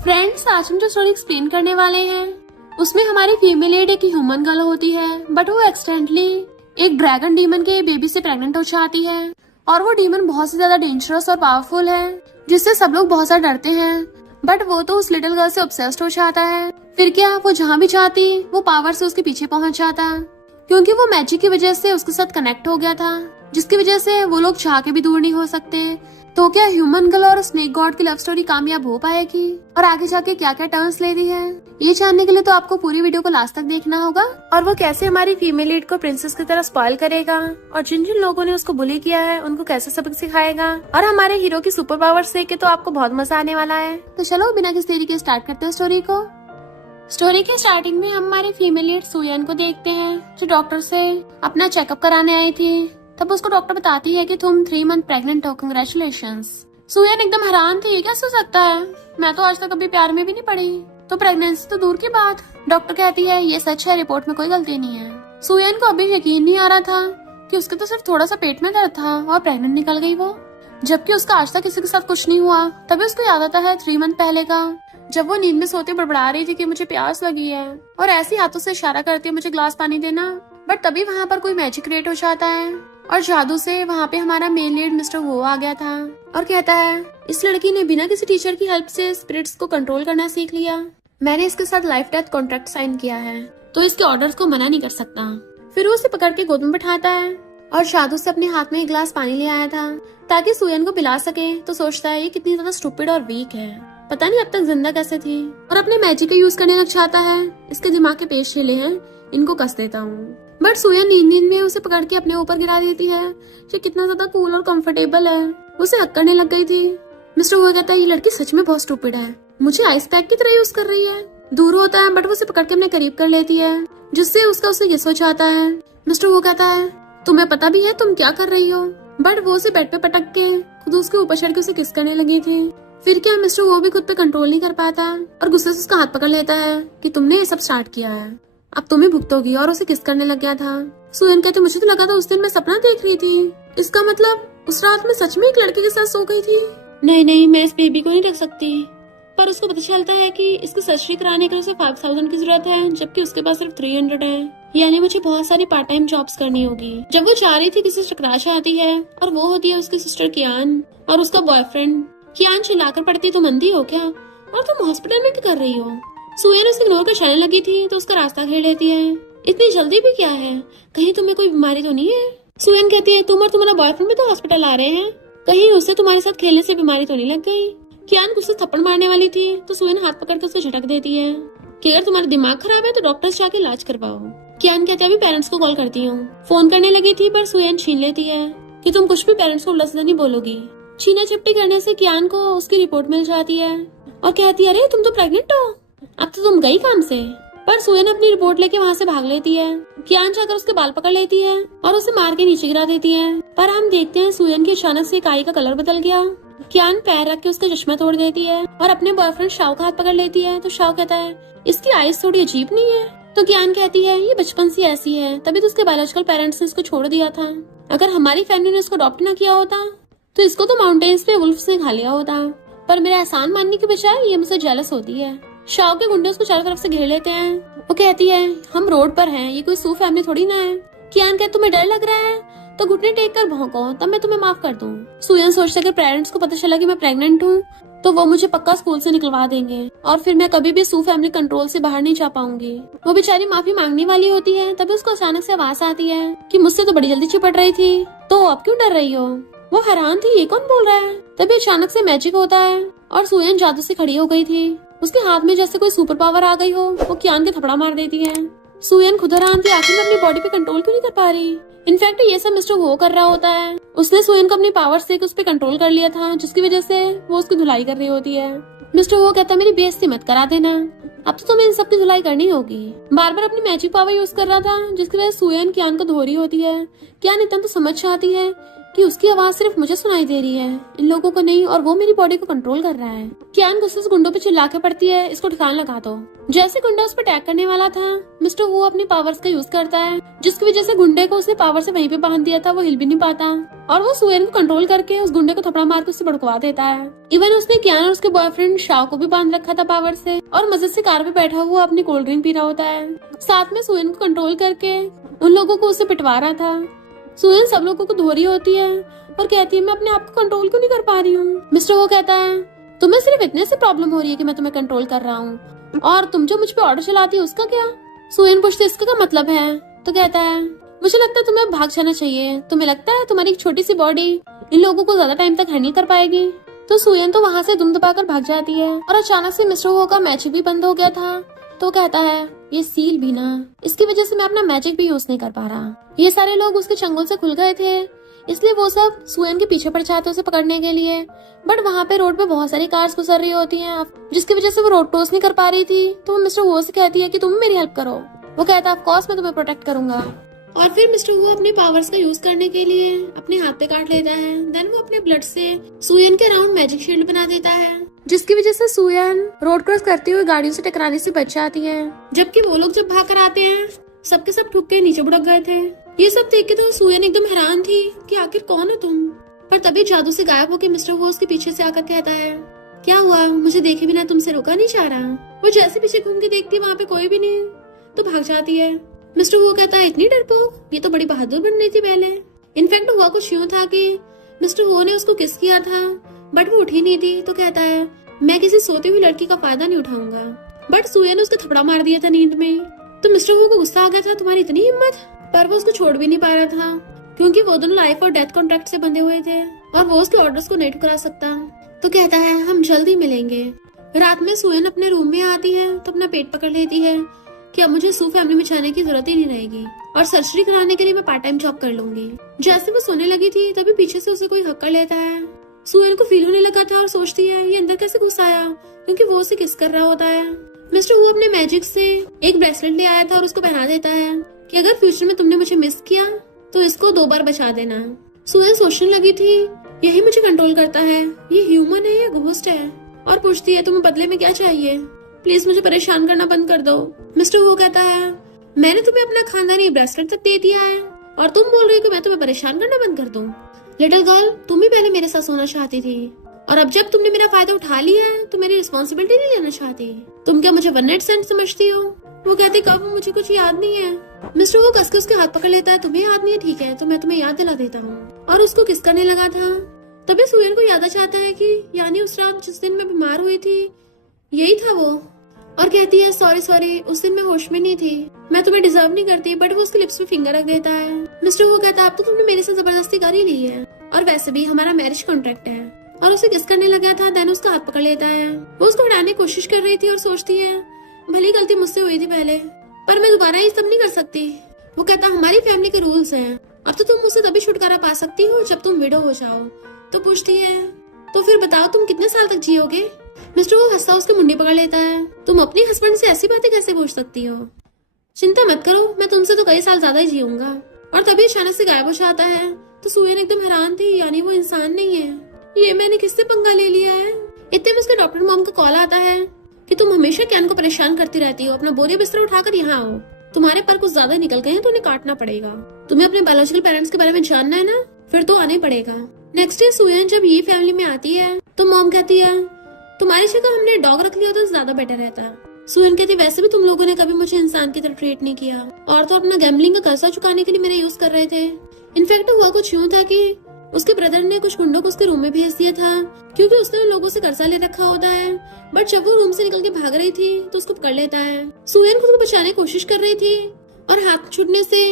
Friends, आज हम जो स्टोरी एक्सप्लेन करने वाले हैं उसमें हमारी फीमेल लीड एक ह्यूमन गर्ल होती है, बट वो एक्सीडेंटली एक ड्रैगन डीमन के बेबी से प्रेग्नेंट हो जाती है। और वो डीमन बहुत से ज्यादा डेंजरस और पावरफुल है, जिससे सब लोग बहुत ज्यादा डरते हैं। बट वो तो उस लिटिल गर्ल से ऑब्सेस्ड हो जाता है। फिर क्या, वो जहाँ भी जाती वो पावर से उसके पीछे पहुंच जाता, क्योंकि वो मैजिक की वजह से उसके साथ कनेक्ट हो गया था, जिसकी वजह से वो लोग चाह के भी दूर नहीं हो सकते। तो क्या ह्यूमन गर्ल और स्नेक गॉड की लव स्टोरी कामयाब हो पाएगी और आगे जाके क्या क्या टर्न्स ले रही है, ये जानने के लिए तो आपको पूरी वीडियो को लास्ट तक देखना होगा। और वो कैसे हमारी फीमेल लीड को प्रिंसेस की तरह स्पॉइल करेगा और जिन जिन लोगों ने उसको बुली किया है उनको कैसे सबक सिखाएगा, और हमारे हीरो की सुपर पावर्स देख के तो आपको बहुत मजा आने वाला है। तो चलो बिना किसी देरी के स्टार्ट करते हैं स्टोरी को। स्टोरी के स्टार्टिंग में हम हमारी फीमेल लीड सुयन को देखते हैं, जो डॉक्टर से अपना चेकअप कराने आई थी। तब उसको डॉक्टर बताती है कि तुम 3 मंथ प्रेग्नेंट हो, कंग्रेचुलेशंस। सुयन एकदम हैरान थी, ये कैसे हो सकता है, मैं तो आज तक कभी प्यार में भी नहीं पड़ी, तो प्रेगनेंसी तो दूर की बात। डॉक्टर कहती है ये सच है, रिपोर्ट में कोई गलती नहीं है। सुयन को अभी यकीन नहीं आ रहा था कि उसके तो सिर्फ थोड़ा सा पेट में दर्द था और प्रेग्नेंट निकल गई वो, जबकि उसका आज तक किसी के साथ कुछ नहीं हुआ। तभी उसको याद आता है 3 मंथ पहले का, जब वो नींद में सोते बड़बड़ा रही थी कि मुझे प्यास लगी है और ऐसी हाथों से इशारा करती है मुझे ग्लास पानी देना। बट तभी वहाँ पर कोई मैजिक क्रिएट हो जाता है और जादू से वहाँ पे हमारा मेल लीड मिस्टर वो आ गया था और कहता है इस लड़की ने बिना किसी टीचर की हेल्प से स्पिरिट्स को कंट्रोल करना सीख लिया। मैंने इसके साथ लाइफ डेथ कॉन्ट्रैक्ट साइन किया है, तो इसके ऑर्डर्स को मना नहीं कर सकता। फिर वो उसे पकड़ के गोद में बैठाता है और जादू से अपने हाथ में एक ग्लास पानी ले आया था ताकि सुयन को पिला सके। तो सोचता है ये कितनी ज्यादा स्टूपिड और वीक है, पता नहीं अब तक जिंदा कैसे थी, और अपने मैजिक का यूज करने लग जाता है। इसके दिमाग के पेश हिले हैं, इनको कस देता हूँ। बट सुयन नींद में उसे पकड़ के अपने ऊपर गिरा देती है। ये कितना ज्यादा कूल और कंफर्टेबल है, उसे हक करने लग गई थी। मिस्टर वो कहता है ये लड़की सच में बहुत स्टूपिड है, मुझे आइस पैक की तरह यूज कर रही है। दूर होता है बट वो उसे पकड़ के अपने करीब कर लेती है, जिससे उसका उसे यस हो जाता है। मिस्टर वो कहता है तुम्हें पता भी है तुम क्या कर रही हो, बट वो उसे बेड पे पटक के खुद उसके ऊपर चढ़ के उसे किस करने लगी थी। फिर क्या, मिस्टर वो भी खुद पे कंट्रोल नहीं कर पाता और गुस्से से उसका हाथ पकड़ लेता है कि तुमने ये सब स्टार्ट किया है, अब तुम ही भुगतोगी, और उसे किस करने लग गया था। सुयन कहते मुझे तो लगा था उस दिन मैं सपना देख रही थी, इसका मतलब उस रात में सच में एक लड़के के साथ सो गई थी। नहीं, मैं इस बेबी को नहीं रख सकती। पर उसको पता चलता है कि इसकी सर्जरी कराने के लिए उसे 5000 की जरूरत है, जबकि उसके पास सिर्फ 300 है, यानी मुझे बहुत सारी पार्ट टाइम जॉब्स करनी होगी। जब वो जा रही थी किसी से टकरा जाती है और वो होती है उसकी सिस्टर कियान और उसका बॉयफ्रेंड। कियान चिल्लाकर पड़ती तुम अंधी हो क्या, और तुम हॉस्पिटल में क्या कर रही हो। सुयन उसे इग्नोर कर चलने लगी थी तो उसका रास्ता घेर लेती है। इतनी जल्दी भी क्या है, कहीं तुम्हें कोई बीमारी तो नहीं है। सुयन कहती है तुम और तुम्हारा बॉयफ्रेंड भी तो हॉस्पिटल आ रहे हैं, कहीं उससे तुम्हारे साथ खेलने से बीमारी तो नहीं लग गई। कियान गुस्से थप्पड़ मारने वाली थी तो सुयन हाथ पकड़ के उसे झटक देती है कि अगर तुम्हारा दिमाग खराब है तो डॉक्टर से जाके इलाज करवाओ। कियान कहते हैं अभी पेरेंट्स को कॉल करती हूँ। फोन करने लगी थी पर सुयन छीन लेती है कि तुम कुछ भी पेरेंट्स को उल्टा नहीं बोलोगी। छीना झपटी करने से कियान को उसकी रिपोर्ट मिल जाती है और कहती है अरे तुम तो प्रेग्नेंट हो, अब तो तुम गई काम से। पर सुयन अपनी रिपोर्ट लेके वहाँ से भाग लेती है। कियान जाकर उसके बाल पकड़ लेती है और उसे मार के नीचे गिरा देती है। पर हम देखते हैं सुयन की अचानक से काई का कलर बदल गया। कियान पैर रख के उसका चश्मा तोड़ देती है और अपने बॉयफ्रेंड शाव का हाथ पकड़ लेती है। तो शाव कहता है इसकी आईज थोड़ी अजीब नहीं है। तो कियान कहती है ये बचपन से ऐसी है, तभी तो उसके बायोलॉजिकल पेरेंट्स ने इसको छोड़ दिया था। अगर हमारी फैमिली ने इसको अडॉप्ट न किया होता तो इसको तो माउंटेन्स पे वुल्फ्स ने खा लिया होता। पर मेरा एहसान मानने के बजाय ये मुझसे जेलस होती है। शाव के गुंडे उसको चारों तरफ से घेर लेते हैं। वो कहती है हम रोड पर हैं, ये कोई सू फैमिली थोड़ी ना है। कियान कहते तुम्हें डर लग रहा है तो घुटने टेक कर भौंको, तब मैं तुम्हें माफ कर दूं। सुयन सोचता है कि पेरेंट्स को पता चला कि मैं प्रेग्नेंट हूँ तो वो मुझे पक्का स्कूल से निकलवा देंगे और फिर मैं कभी भी सू फैमिली कंट्रोल से बाहर नहीं जा पाऊंगी। वो बेचारी माफी मांगने वाली होती है, तभी उसको अचानक से आवाज आती है कि मुझसे तो बड़ी जल्दी चिपट रही थी, तो अब क्यों डर रही हो। वो हैरान थी ये कौन बोल रहा है। तभी अचानक से मैजिक होता है और सुयन जादू से खड़ी हो गई थी। उसके हाथ में जैसे कोई सुपर पावर आ गई हो। वो कियान के थपड़ा मार देती है। सुयन खुद हैरान थी आखिर में अपनी बॉडी पे कंट्रोल क्यों नहीं कर पा रही। इनफैक्ट ये सब मिस्टर वो कर रहा होता है। उसने सुयन को अपनी पावर से उस पे कंट्रोल कर लिया था, जिसकी वजह से वो उसकी धुलाई कर रही होती है। मिस्टर वो कहता है मेरी बेइज्जती मत करा देना, अब तो तुम्हें इन सब की धुलाई करनी होगी। बार बार अपनी मैजिक पावर यूज कर रहा था, जिसकी वजह से सुयन कियान को धो रही होती है। कियान इतना तो समझ आती है कि उसकी आवाज सिर्फ मुझे सुनाई दे रही है, इन लोगों को नहीं, और वो मेरी बॉडी को कंट्रोल कर रहा है। कियान गुस्से से गुंडों पे चिल्ला के पड़ती है इसको ठिकाना लगा दो। जैसे गुंडा उस पर अटैक करने वाला था, मिस्टर वो अपनी पावर्स का यूज करता है, जिसकी वजह से गुंडे को उसने पावर से वहीं पे बांध दिया था, वो हिल भी नहीं पाता और वो सुएन को कंट्रोल करके उस गुंडे को थपड़ा मार के उससे भड़कवा देता है। इवन उसने कियान और उसके बॉयफ्रेंड शाओ को भी बांध रखा था पावर से, और मजे से कार पे बैठा हुआ अपनी कोल्ड ड्रिंक पी रहा होता है। साथ में सुएन को कंट्रोल करके उन लोगों को उससे पिटवा रहा था। सुएन सब लोगों को धो रही होती है और कहती है मैं अपने आप को कंट्रोल क्यों नहीं कर पा रही हूँ। मिस्टर वो कहता है तुम्हें सिर्फ इतने से प्रॉब्लम हो रही है कि मैं तुम्हें कंट्रोल कर रहा हूँ, और तुम जो मुझ पे ऑर्डर चलाती है उसका क्या। सुएन पूछते इसका क्या मतलब है, तो कहता है मुझे लगता है तुम्हें भाग जाना चाहिए। तुम्हें लगता है तुम्हारी एक छोटी सी बॉडी इन लोगों को ज्यादा टाइम तक हैंडल कर पाएगी। तो सुएन तो वहाँ से दुम दबाकर भाग जाती है, और अचानक से मिस्टर वो का मैजिक भी बंद हो गया था। तो कहता है ये सील भी ना, इसकी वजह से मैं अपना मैजिक भी यूज नहीं कर पा रहा। ये सारे लोग उसके चंगुल से खुल गए थे, इसलिए वो सब सुएन के पीछे पड़ जाते उसे पकड़ने के लिए। बट वहाँ पे रोड पे बहुत सारी कार्स गुजर रही होती हैं, जिसकी वजह से वो रोड क्रॉस नहीं कर पा रही थी। तो वो मिस्टर वो से कहती है कि तुम मेरी हेल्प करो। वो कहता है ऑफ कोर्स मैं तुम्हें प्रोटेक्ट करूंगा। और फिर मिस्टर वो अपने पावर्स का यूज करने के लिए अपने हाथ पे काट लेता है। देन वो अपने ब्लड से सुएन के अराउंड मैजिक शील्ड बना देता है, जिसकी वजह से सुएन रोड क्रॉस करते हुए गाड़ियों से टकराने से बच जाती है। जबकि वो लोग जब भाग कर आते हैं सबके सब ठुक के नीचे बुड़क गए थे। ये सब देख के तो सुएन एकदम हैरान थी कि आखिर कौन है तुम। पर तभी जादू से गायब होकर मिस्टर वो उसके पीछे से आकर कहता है क्या हुआ, मुझे देखे बिना तुमसे रोका नहीं जा रहा। वो जैसे पीछे घूम के देखती है वहाँ पे कोई भी नहीं, तो भाग जाती है। मिस्टर वो कहता है इतनी डरपोक, ये तो बड़ी बहादुर बन रही थी पहले। इनफैक्ट हुआ कुछ यूं था कि मिस्टर वो ने उसको किस किया था, बट वो उठी नहीं थी। तो कहता है मैं किसी सोती हुई लड़की का फायदा नहीं उठाऊंगा। बट सुएन ने उसको थपड़ा मार दिया था नींद में। तो मिस्टर वो को गुस्सा आ गया था तुम्हारी इतनी हिम्मत। पर वो उसको छोड़ भी नहीं पा रहा था, क्योंकि वो दोनों लाइफ और डेथ कॉन्ट्रैक्ट से बंधे हुए थे, और वो उसके ऑर्डर्स को नहीं ठुकरा सकता। तो कहता है हम जल्दी मिलेंगे। रात में सुएन अपने रूम में आती है तो अपना पेट पकड़ लेती है कि अब मुझे सू फैमिली में जाने की जरूरत ही नहीं रहेगी, और सर्जरी कराने के लिए मैं पार्ट टाइम जॉब कर लूंगी। जैसे वो सोने लगी थी तभी पीछे से उसे कोई हक कर लेता है। सुएन को फील होने लगा था और सोचती है ये अंदर कैसे घुस आया, क्योंकि वो उसे किस कर रहा होता है। मिस्टर वो अपने मैजिक से एक ब्रेसलेट ले आया था और उसको पहना देता है कि अगर फ्यूचर में तुमने मुझे मिस किया तो इसको 2 बार बचा देना। सुएन सोचने लगी थी यही मुझे कंट्रोल करता है, ये ह्यूमन है या घोस्ट है, और पूछती है तुम्हें बदले में क्या चाहिए, प्लीज मुझे परेशान करना बंद कर दो। मिस्टर वो कहता है मैंने तुम्हें अपना खानदानी ब्रेसलेट तक दे दिया है और तुम बोल रही हो कि मैं तुम्हें परेशान करना बंद कर दूं। लिटिल गर्ल तुम ही पहले मेरे साथ सोना चाहती थी, और अब जब तुमने मेरा फायदा उठा लिया है तो मेरी रिस्पॉन्सिबिलिटी नहीं लेना चाहती। तुम क्या मुझे वन नाइट स्टैंड समझती हो। वो कहती कब, मुझे कुछ याद नहीं है। मिस्टर वो कसके उसके हाथ पकड़ लेता है तुम्हें याद नहीं है, ठीक है तो मैं तुम्हें याद दिला देता हूँ, और उसको किस करने लगा था। तभी सुएन को याद आ जाता है कि यानी उस रात जिस दिन मैं बीमार हुई थी यही था वो, और कहती है सॉरी उस दिन मैं होश में नहीं थी, मैं तुम्हें डिजर्व नहीं करती। बट वो उसके लिप्स पे फिंगर रख देता है। मिस्टर वो कहता है अब तो तुमने मेरे से जबरदस्ती कर ही ली है, और वैसे भी हमारा मैरिज कॉन्ट्रैक्ट है, और उसे किस करने लगा था। देन उसका हाथ पकड़ लेता है। वो उसको हटाने की कोशिश कर रही थी और सोचती है भली गलती मुझसे हुई थी पहले, पर मैं दोबारा ये सब नहीं कर सकती। वो कहता हमारी फैमिली के रूल्स हैं, अब तो तुम मुझसे तभी छुटकारा पा सकती हो जब तुम विडो हो जाओ। तो पूछती है तो फिर बताओ तुम कितने साल तक जियोगे। मिस्टर वो हंसता उसकी मुंडी पकड़ लेता है तुम अपने हस्बैंड से ऐसी बातें कैसे पूछ सकती हो, चिंता मत करो मैं तुमसे तो कई साल ज्यादा ही जीऊंगा। और तभी अचानक से गायब हो जाता है। तो सुएन एकदम हैरान थी, यानी वो इंसान नहीं है, ये मैंने किससे पंगा ले लिया है। इतने में उसके डॉक्टर मॉम का कॉल आता है कि तुम हमेशा कैन को परेशान करती रहती हो, अपना बोरिया बिस्तर उठाकर यहाँ आओ, तुम्हारे पर कुछ ज्यादा निकल गए हैं तो उन्हें काटना पड़ेगा। तुम्हें अपने बायोलॉजिकल पेरेंट्स के बारे में जानना है ना, फिर तो आने पड़ेगा। नेक्स्ट डे सुएन जब ये फैमिली में आती है तो मॉम कहती है तुम्हारी जगह हमने डॉग रख लिया तो ज्यादा बेटर रहता। सुएन कहती वैसे भी तुम लोगों ने कभी मुझे इंसान की तरह ट्रीट नहीं किया, और तो अपना गैम्बलिंग का कर्जा चुकाने के लिए मेरे यूज कर रहे थे। इनफैक्ट हुआ कुछ यूं था कि उसके ब्रदर ने कुछ गुंडों को उसके रूम में भेज दिया था, क्योंकि उसने उन लोगों से कर्जा ले रखा होता है। बट जब वो रूम से निकल के भाग रही थी तो उसको पकड़ लेता है। सुएन खुद को बचाने की कोशिश कर रही थी और हाथ छूटने से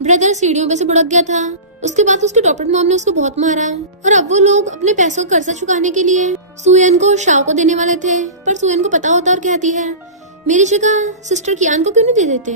ब्रदर सीढ़ियों में से बुड़क गया था। उसके बाद उसके डॉक्टर मॉम ने उसको बहुत मारा, और अब वो लोग अपने पैसों का कर्जा चुकाने के लिए सुएन को शाओ को देने वाले थे। पर सुएन को पता होता और कहती है मेरी जगह सिस्टर कियान को क्यों नहीं दे देते।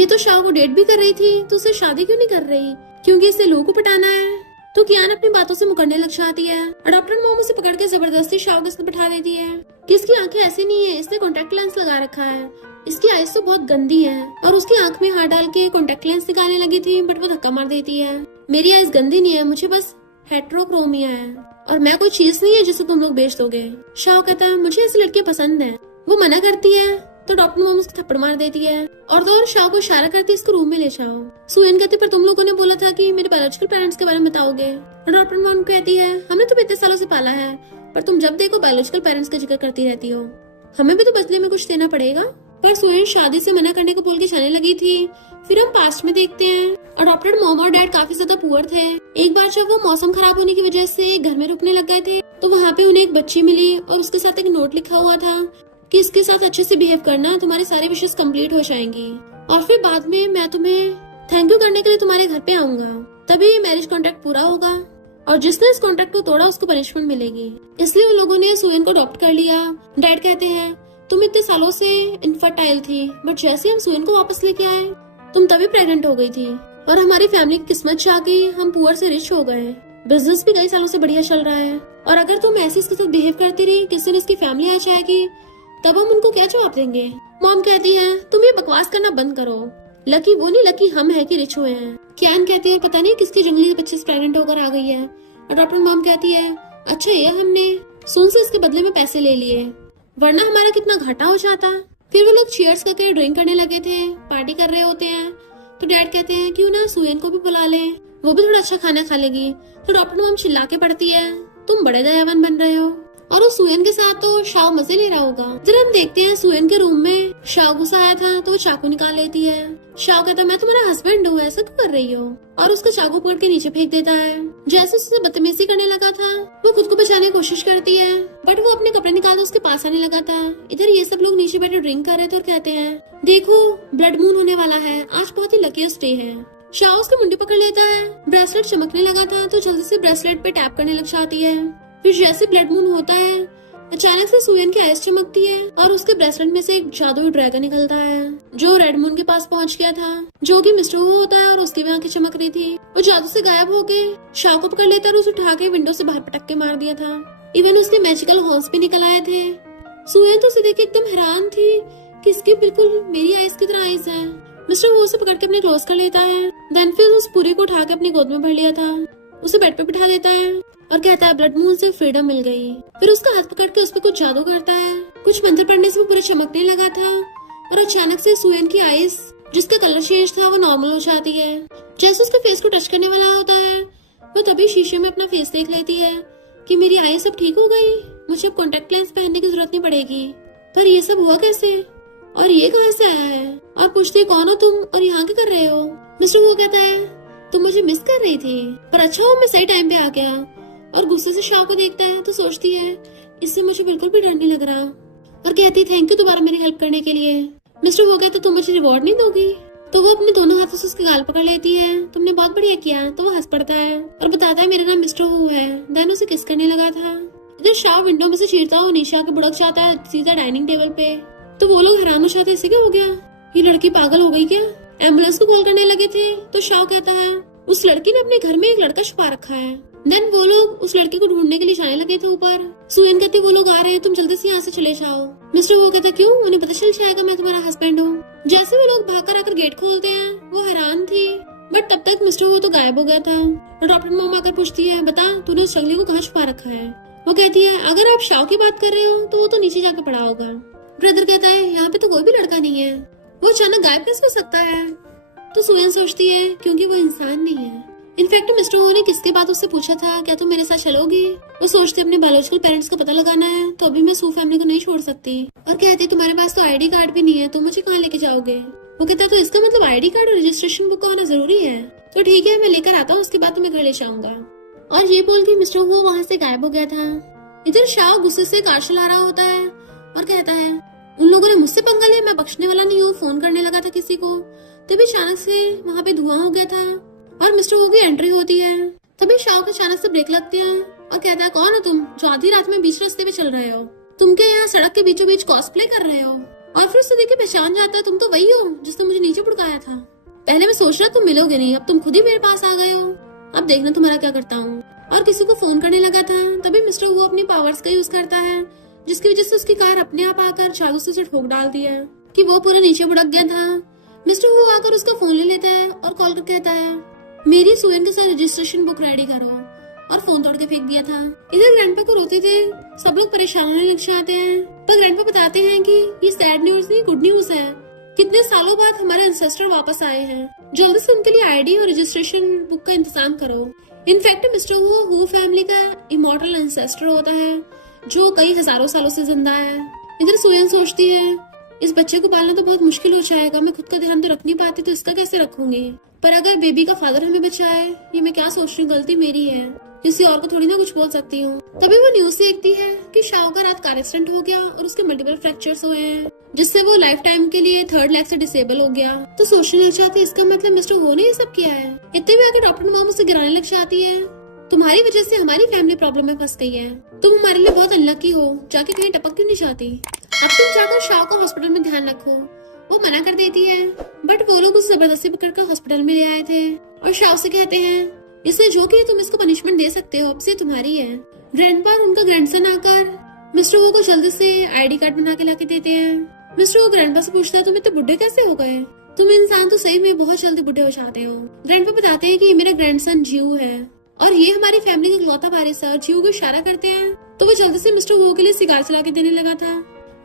ये तो शाओ को डेट भी कर रही थी तो उससे शादी क्यों नहीं कर रही, क्योंकि इसे लू को पटाना है। तो कियान अपनी बातों से मुकरने लग जाती है और डॉक्टर मॉम उसे पकड़ के जबरदस्ती शाओ के साथ बिठा देती है कि इसकी आंखें ऐसी नहीं है, इसने कॉन्टेक्ट लेंस लगा रखा है, इसकी आईज तो बहुत गंदी है। और उसकी आंख में हाथ डाल के कॉन्टेक्ट लेंस निकालने लगी थी, बट वो धक्का मार देती है। मेरी आईज गंदी नहीं है, मुझे बस हेट्रोक्रोमिया है, और मैं कोई चीज नहीं है जिसे तुम लोग बेच दोगे। शाओ कहता है मुझे ऐसी लड़की पसंद है। वो मना करती है तो डॉक्टर मॉम उसको थप्पड़ मार देती है और तो और शाओ को इशारा करती है इसको रूम में ले जाओ। सुयन कहती पर तुम लोगों ने बोला था कि मेरे बायोलॉजिकल पेरेंट्स के बारे में बताओगे। और डॉक्टर मॉम कहती है हमने तुम्हें इतने सालों से पाला है, पर तुम जब देखो बायोलॉजिकल पेरेंट्स का जिक्र करती रहती हो, हमें भी तो बदले में कुछ देना पड़ेगा। पर सुयन शादी से मना करने को बोल के जाने लगी थी। फिर हम पास्ट में देखते हैं, अडॉप्टेड मॉम और डैड काफी ज्यादा पुअर थे। एक बार जब वो मौसम खराब होने की वजह से घर में रुकने लग गए थे, तो वहाँ पे उन्हें एक बच्ची मिली और उसके साथ एक नोट लिखा हुआ था कि इसके साथ अच्छे से बिहेव करना, तुम्हारे सारे विशेष कंप्लीट हो जाएंगी और फिर बाद में मैं तुम्हें थैंक यू करने के लिए तुम्हारे घर पे आऊंगा, तभी मैरिज कॉन्ट्रैक्ट पूरा होगा और जिसने इस कॉन्ट्रैक्ट को तोड़ा उसको पनिशमेंट मिलेगी। इसलिए उन लोगों ने सुयन को अडॉप्ट कर लिया। डैड कहते हैं तुम इतने सालों से इनफर्टाइल थी, बट जैसे हम सुयन को वापस लेके आए तुम तभी प्रेग्नेंट हो गई थी और हमारी फैमिली की किस्मत चाह गई, हम पुअर से रिच हो गए। बिजनेस भी कई सालों से बढ़िया चल रहा है और अगर तुम ऐसे इसके साथ बिहेव करती रही, किसी दिन इसकी फैमिली आ जाएगी, तब हम उनको क्या जवाब देंगे। मॉम कहती है तुम ये बकवास करना बंद करो, लकी वो नहीं लकी हम है कि रिच हुए हैं। कियान कहते हैं पता नहीं किसकी जंगली बच्चे से प्रेग्नेंट होकर आ गई है। और डॉक्टर मॉम कहती है अच्छा ये हमने सुन से इसके बदले में पैसे ले लिए, वरना हमारा कितना घाटा हो जाता। फिर वो लोग चीयर्स करके ड्रिंक करने लगे थे, पार्टी कर रहे होते हैं। तो डैड कहते हैं क्यों ना सुयन को भी बुला ले, वो भी थोड़ा अच्छा खाना खा लेगी। तो डॉक्टर मॉम चिल्ला के पड़ती है तुम बड़े दयावान बन रहे हो, और उस सुयन के साथ तो शाओ मजे ले रहा होगा। जब हम देखते हैं सुयन के रूम में शाओ गुस्सा आया था तो वो चाकू निकाल लेती है। शाओ कहता है मैं तुम्हारा हस्बैंड हूँ, ऐसा क्यों कर रही हो, और उसका चाकू पकड़ के नीचे फेंक देता है। जैसे उससे बदतमीजी करने लगा था, वो खुद को बचाने की कोशिश करती है, बट वो अपने कपड़े निकाल उसके पास आने लगा था। इधर ये सब लोग नीचे बैठे ड्रिंक कर रहे थे और कहते हैं देखो ब्लड मून होने वाला है, आज बहुत ही लकीस्ट डे है। शाओ उसकी मुंडी पकड़ लेता है, ब्रेसलेट चमकने लगा था तो जल्दी से ब्रेसलेट पे टैप करने लग जाती है। फिर जैसे ब्लड मून होता है, अचानक से सुयन की आइस चमकती है और उसके ब्रेसलेट में से एक जादुई ड्रैगन निकलता है जो रेड मून के पास पहुंच गया था, जो कि मिस्टर वो होता है और उसकी भी आंखें चमक रही थी। वो जादू से गायब होके शाओ को पकड़ लेता और उसे उठा के विंडो से बाहर पटक के मार दिया था। इवन उसके मैजिकल हॉर्स भी निकल आए थे। सुयन तो उसे देख के एकदम हैरान थी कि इसकी बिल्कुल मेरी आइस की तरह आइस है। मिस्टर वो उसे पकड़ के अपने क्लोज कर लेता है। देन फिर उस पूरी को उठा के अपनी गोद में भर लिया था, उसे बेड पे बिठा देता है और कहता है ब्लड मून से फ्रीडम मिल गई। फिर उसका हाथ पकड़ के उस पर कुछ जादू करता है, कुछ मंत्र पढ़ने से वो पूरा चमकने लगा था और अचानक से सुयन की आइस जिसका कलर चेंज था वो नॉर्मल हो जाती है। जैसे उसके फेस को टच करने वाला होता है, वो तभी शीशे में अपना फेस देख लेती है कि मेरी आइस अब ठीक हो गई, मुझे अब कॉन्टेक्ट लेंस पहनने की जरूरत नहीं पड़ेगी। पर ये सब हुआ कैसे और ये कहाँ से आया है? और पूछती है कौन हो तुम और यहाँ क्या कर रहे हो? मिस्टर वो कहता है तुम मुझे मिस कर रही थी, पर अच्छा हो मैं सही टाइम पे आ गया। और गुस्से से शाओ को देखता है तो सोचती है इससे मुझे बिल्कुल भी डर नहीं लग रहा और कहती है थैंक यू दोबारा मेरी हेल्प करने के लिए। मिस्टर वो कहता है तुम मुझे रिवॉर्ड नहीं दोगी? तो वो अपने दोनों हाथों से उसके गाल पकड़ लेती है, तुमने बहुत बढ़िया किया। तो वो हंस पड़ता है और बताता है मेरा नाम मिस्टर हु है। देन उसे किस करने लगा था। इधर शाओ विंडो में से चीरता हुआ नीचे आके बुड़क जाता है सीधा डाइनिंग टेबल पे। तो वो लोग हैरान हो जाते हैं इसे क्या हो गया, ये लड़की पागल हो गई क्या? एम्बुलेंस को कॉल करने लगे थे तो शाओ कहता है उस लड़की ने अपने घर में एक लड़का छुपा रखा है। देन वो लोग उस लड़की को ढूंढने के लिए जाने लगे थे ऊपर। सुयन कहती वो लोग आ रहे हैं, तुम जल्दी से यहाँ से चले जाओ। मिस्टर वो कहता क्यों, उन्हें पता चल जाएगा मैं तुम्हारा हस्बैंड हूँ। जैसे वो लोग भागकर आकर गेट खोलते हैं वो हैरान थी, बट तब तक मिस्टर वो तो गायब हो गया था। और डॉक्टर मॉम आकर पूछती है बता तूने उस जंगली को कहाँ छुपा रखा है? वो कहती है अगर आप शाओ की बात कर रहे हो तो वो तो नीचे जाकर पड़ा होगा। ब्रदर कहता है यहाँ पे तो कोई भी लड़का नहीं है, वो अचानक गायब कैसे हो सकता है? तो सुयन सोचती है क्योंकि वो इंसान नहीं है। इनफैक्ट मिस्टर वो ने किसके बाद उससे पूछा था क्या तुम मेरे साथ चलोगी? वो सोचते अपने बायोलॉजिकल पेरेंट्स का पता लगाना है तो अभी मैं सू फैमिली को नहीं छोड़ सकती। और कहते तुम्हारे पास तो आईडी कार्ड भी नहीं है, तुम मुझे कहाँ लेके जाओगे? वो कहता तो इसका मतलब आईडी कार्ड और रजिस्ट्रेशन बुक का होना जरूरी है। तो ठीक है मैं लेकर आता हूँ, उसके बाद तुम्हें घर ले जाऊंगा। और ये बोल के मिस्टर वो वहाँ से गायब हो गया था। इधर शाओ गुस्से से कार चला रहा होता है और कहता है उन लोगों ने मुझसे पंगा लिया, मैं बख्शने वाला नहीं हूँ। फोन करने लगा था किसी को, तभी अचानक से वहाँ पे धुआं हो गया था और मिस्टर वो की एंट्री होती है। तभी शाओ के अचानक से ब्रेक लगते हैं और कहता है कौन हो तुम जो आधी रात में बीच रास्ते पे चल रहे हो? तुम क्या यहाँ सड़क के बीचों बीच कॉस्प्ले कर रहे हो? और फिर उससे देख के पहचान जाता है तुम तो वही हो जिसने मुझे नीचे बुड़काया था। पहले मैं सोच रहा तुम मिलोगे नहीं, अब तुम खुद ही मेरे पास आ गए हो, अब देखना तुम्हारा क्या करता हूँ। और किसी को फोन करने लगा था तभी मिस्टर वो अपनी पावर्स का यूज करता है, जिसकी वजह से उसकी कार अपने आप आकर जादू से ठोक डालती है कि वो पूरा नीचे बुड़क गया था। मिस्टर वो आकर उसका फोन ले लेता है और कॉल कर कहता है मेरी सुयन के साथ रजिस्ट्रेशन बुक रेडी करो। और फोन तोड़ के फेंक दिया था। इधर ग्रैंडपा को रोते थे सब लोग परेशान होने लग जाते हैं, पर ग्रैंडपा बताते हैं कि ये सैड न्यूज नहीं गुड न्यूज है। कितने सालों बाद हमारे एंसेस्टर वापस आए हैं, जल्दी से उनके लिए आईडी और रजिस्ट्रेशन बुक का इंतजाम करो। इनफैक्ट मिस्टर हु फैमिली का इमॉर्टल एंसेस्टर होता है जो कई हजारों सालों से जिंदा है। इधर सुयन सोचती है इस बच्चे को पालना तो बहुत मुश्किल हो जाएगा, मैं खुद का ध्यान तो रख नहीं पाती तो इसका कैसे रखूंगी। पर अगर बेबी का फादर हमें बचाए, ये मैं क्या सोच रही हूँ, गलती मेरी है, किसी और को थोड़ी ना कुछ बोल सकती हूँ। तभी वो न्यूज देखती है कि शाओ का रात कार एक्सीडेंट हो गया और उसके मल्टीपल फ्रैक्चर्स हुए हैं, जिससे वो लाइफ टाइम के लिए थर्ड लेग से डिसेबल हो गया। तो सोचने लग जाती है इसका मतलब मिस्टर हो ने ये सब किया है। इतने भी आके डॉक्टर मॉम उसे गिराने लग जाती है, तुम्हारी वजह से हमारी फैमिली प्रॉब्लम में फंस गई है, तुम हमारे लिए बहुत अनलकी हो, जाके कहीं टपक क्यों नहीं जाती, अब तुम जाकर शाओ का हॉस्पिटल में ध्यान रखो। वो मना कर देती है, बट वो लोग उसे जबरदस्ती पकड़कर हॉस्पिटल में ले आए थे और शाओ से कहते हैं इसने जो किया तुम इसको पनिशमेंट दे सकते हो, अब से तुम्हारी है। ग्रैंडपा और उनका ग्रैंडसन आकर मिस्टर वो को जल्दी से आईडी कार्ड बना के लाके देते हैं। मिस्टर वो ग्रैंडपा से पूछता है तुम इतने बुढ़े कैसे हो गए, तुम इंसान तो सही में बहुत जल्दी बुढ़े हो जाते हो। ग्रैंडपा बताते हैं कि ये मेरा ग्रैंडसन जीव है और ये हमारी फैमिली का इकलौता वारिस है। जीव को इशारा करते हैं तो वो जल्दी से मिस्टर वो के लिए सिगार चला के देने लगा था।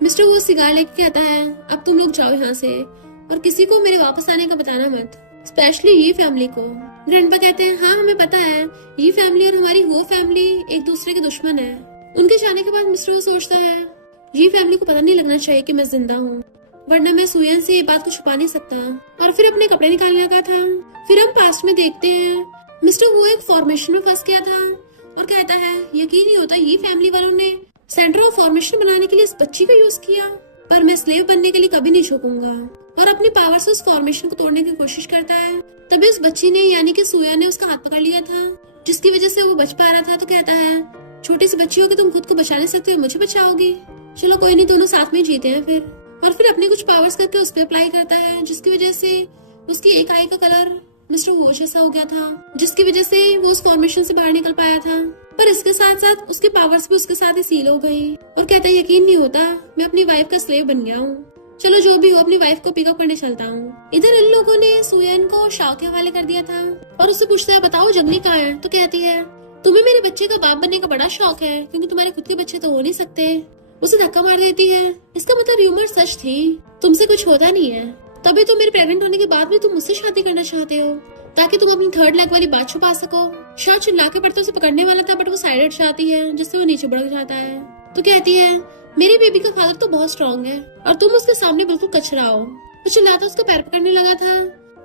मिस्टर वो सिगार लेके कहता है अब तुम लोग जाओ यहाँ से और किसी को मेरे वापस आने का बताना मत, स्पेशली ये फैमिली को। ग्रैंडपा कहते हैं हाँ हमें पता है, ये फैमिली और हमारी वो फैमिली एक दूसरे के दुश्मन है। उनके जाने के बाद मिस्टर वो सोचता है ये फैमिली को पता नहीं लगना चाहिए कि मैं जिंदा हूँ, वरना मैं सुयन से ये बात को छुपा नहीं सकता। और फिर अपने कपड़े निकालने लगा था। फिर हम पास्ट में देखते हैं मिस्टर वो एक फॉर्मेशन में फंस गया था और कहता है यकीन नहीं होता ये फैमिली वालों ने सेंटर ऑफ फॉर्मेशन बनाने के लिए इस बच्ची का यूज किया, पर मैं स्लेव बनने के लिए कभी नहीं झुकूंगा। और अपनी पावर से उस फॉर्मेशन को तोड़ने की कोशिश करता है। तभी उस बच्ची ने यानी कि सुया ने उसका हाथ पकड़ लिया था, जिसकी वजह से वो बच पा रहा था। तो कहता है छोटी सी बच्ची हो कि तुम खुद को बचा नहीं सकते हो, मुझे बचाओगी, चलो कोई नहीं, दोनों साथ में जीते हैं फिर। और फिर अपने कुछ पावर्स करके उस पर अप्लाई करता है, जिसकी वजह से उसकी एक आई का कलर मिस्टर वो जैसा हो गया था, जिसकी वजह से वो उस फॉर्मेशन से बाहर निकल पाया था। पर इसके साथ साथ उसके पावर्स भी उसके साथ ही सील हो गई और कहता है यकीन नहीं होता मैं अपनी वाइफ का स्लेव बन गया हूँ, चलो जो भी हो अपनी वाइफ को पिकअप करने चलता हूँ। इधर इन लोगों ने सुयन को शाओ के हवाले कर दिया था और उससे पूछता है बताओ जंगली कहाँ है। तो कहती है तुम्हें मेरे बच्चे का बाप बनने का बड़ा शौक है क्योंकि तुम्हारे खुद के बच्चे तो हो नहीं सकते। उसे धक्का मार देती है, इसका मतलब र्यूमर सच थी, तुमसे कुछ होता नहीं है, तभी तो मेरे प्रेग्नेंट होने के बाद भी तुम मुझसे शादी करना चाहते हो ताकि तुम अपनी थर्ड लेग वाली बात छुपा सको। शाह चिल्ला के पड़ता उसे पकड़ने वाला था, बट वो साइड हट जाती है जिससे वो नीचे बढ़ जाता है। तो कहती है मेरी बेबी का फादर तो बहुत स्ट्रॉन्ग है और तुम उसके सामने बिल्कुल कचरा हो। वो चिल्लाता उसका पैर पकड़ने लगा था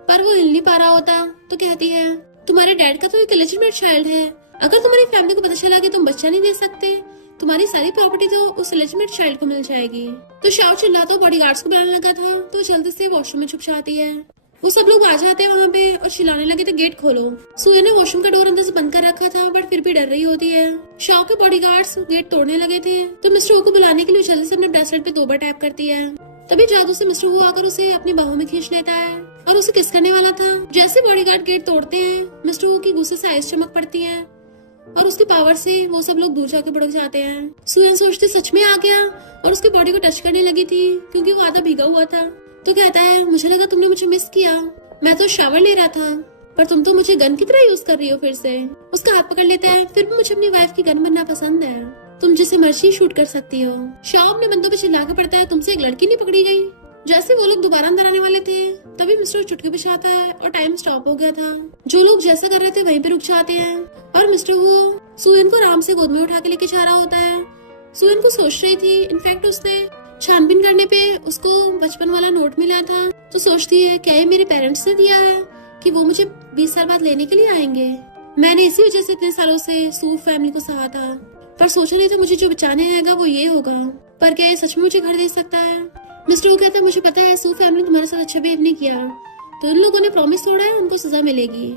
पर वो हिल नहीं पा रहा होता। तो कहती है तुम्हारे डैड का तो एक इलेजिटिमेट चाइल्ड है, अगर तुम्हारी फैमिली को पता चला कि तुम बच्चा नहीं दे सकते, तुम्हारी सारी प्रॉपर्टी तो उस इलेजिटिमेट चाइल्ड को मिल जाएगी। तो शाओ चिल्लाता बॉडीगार्ड्स को बुलाने लगा था, तो जल्दी से वॉशरूम में छुप जाती है। वो सब लोग आ जाते हैं वहाँ पे और चिल्लाने लगे थे गेट खोलो। सुया ने वॉशरूम का डोर अंदर से बंद कर रखा था, बट फिर भी डर रही होती है। शाओ के बॉडीगार्ड्स गेट तोड़ने लगे थे, तो मिस्टर वो को बुलाने के लिए जल्दी से अपने ब्रेसलेट पे 2 बार टैप करती है। तभी जादू से मिस्टर वो आकर उसे अपनी बाहों में खींच लेता है और उसे किस करने वाला था। जैसे बॉडीगार्ड गेट तोड़ते हैं, मिस्टर वो की गुस्से से आइस चमक पड़ती है और उसकी पावर से वो सब लोग दूर जाके भड़क जाते हैं। सुयन सोचती सच में आ गया और उसकी बॉडी को टच करने लगी थी क्योंकि वो आधा भीगा हुआ था। तो कहता है मुझे लगा तुमने मुझे मिस किया, मैं तो शावर ले रहा था, पर तुम तो मुझे गन की तरह यूज कर रही हो फिर से। उसका हाथ पकड़ लेता है, फिर भी मुझे अपनी वाइफ की गन बनना पसंद है, तुम जिसे मर्जी शूट कर सकती हो। शाह अपने बंदों पे चिल्ला के पड़ता है तुमसे एक लड़की नहीं पकड़ी गई। जैसे वो लोग दोबारा अंदर आने वाले थे, तभी मिस्टर चुटकी बिछाता है और टाइम स्टॉप हो गया था। जो लोग जैसा कर रहे थे वहीं पे रुक जाते हैं और मिस्टर वो सुयन को आराम से गोद में उठा के लेके जा रहा होता है। सुयन को सोच रही थी, इनफैक्ट उसने छानबीन करने पे उसको बचपन वाला नोट मिला था, तो सोचती है क्या ये मेरे पेरेंट्स ने दिया है कि वो मुझे 20 साल बाद लेने के लिए आएंगे। मैंने इसी वजह से इतने सालों से सूफ फैमिली को सहा था, पर सोचा नहीं था मुझे जो बचाने आएगा वो ये होगा। पर क्या ये सच में मुझे घर दे सकता है? मिस्टर वो कहता है मुझे पता है सूफ फैमिली तुम्हारे साथ अच्छा बिहेव नहीं किया, तो इन लोगों ने प्रॉमिस तोड़ा है, उनको सजा मिलेगी।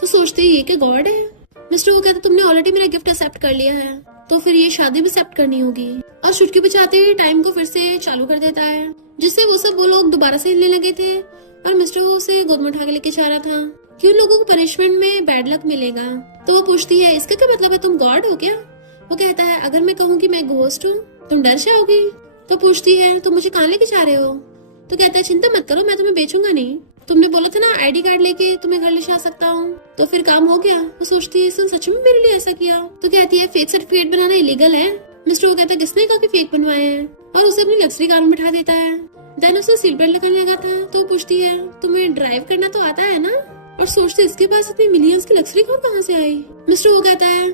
तो सोचते ये कि गॉड है। मिस्टर वो कहता तुमने ऑलरेडी मेरा गिफ्ट एक्सेप्ट कर लिया है, तो फिर ये शादी भी एक्सेप्ट करनी होगी। और चुटकी बचाते ही टाइम को फिर से चालू कर देता है, जिससे वो लोग दोबारा से हिलने लगे थे और मिस्टर वो उसे गोद में उठा के लेके जा रहा था कि उन लोगों को पनिशमेंट में बैड लक मिलेगा। तो वो पूछती है इसका क्या मतलब है, तुम गॉड हो क्या? वो कहता है अगर मैं कहूँ कि मैं घोस्ट हूँ तुम डर जाओगी। तो पूछती है तुम मुझे कहाँ लेके जा रहे हो? तो कहता है चिंता मत करो, मैं तुम्हें बेचूंगा नहीं, तुमने बोला था ना आईडी कार्ड लेके तुम्हें घर ले जा सकता हूँ, तो फिर काम हो गया। वो सोचती है इसने सच में मेरे लिए ऐसा किया। तो कहती है फेक सर्टिफिकेट बनाना इलीगल है। मिस्टर वो कहता है किसने कहा कि फेक बनवाए हैं, और उसे अपनी लग्जरी कार में बिठा देता है। देन उसे सीट बेल्ट लगाने लगा था, तो पूछती है तुम्हें ड्राइव करना तो आता है ना, और सोचते इसके पास इतनी मिलियंस की लग्जरी कार कहाँ से आई। मिस्टर वो कहता है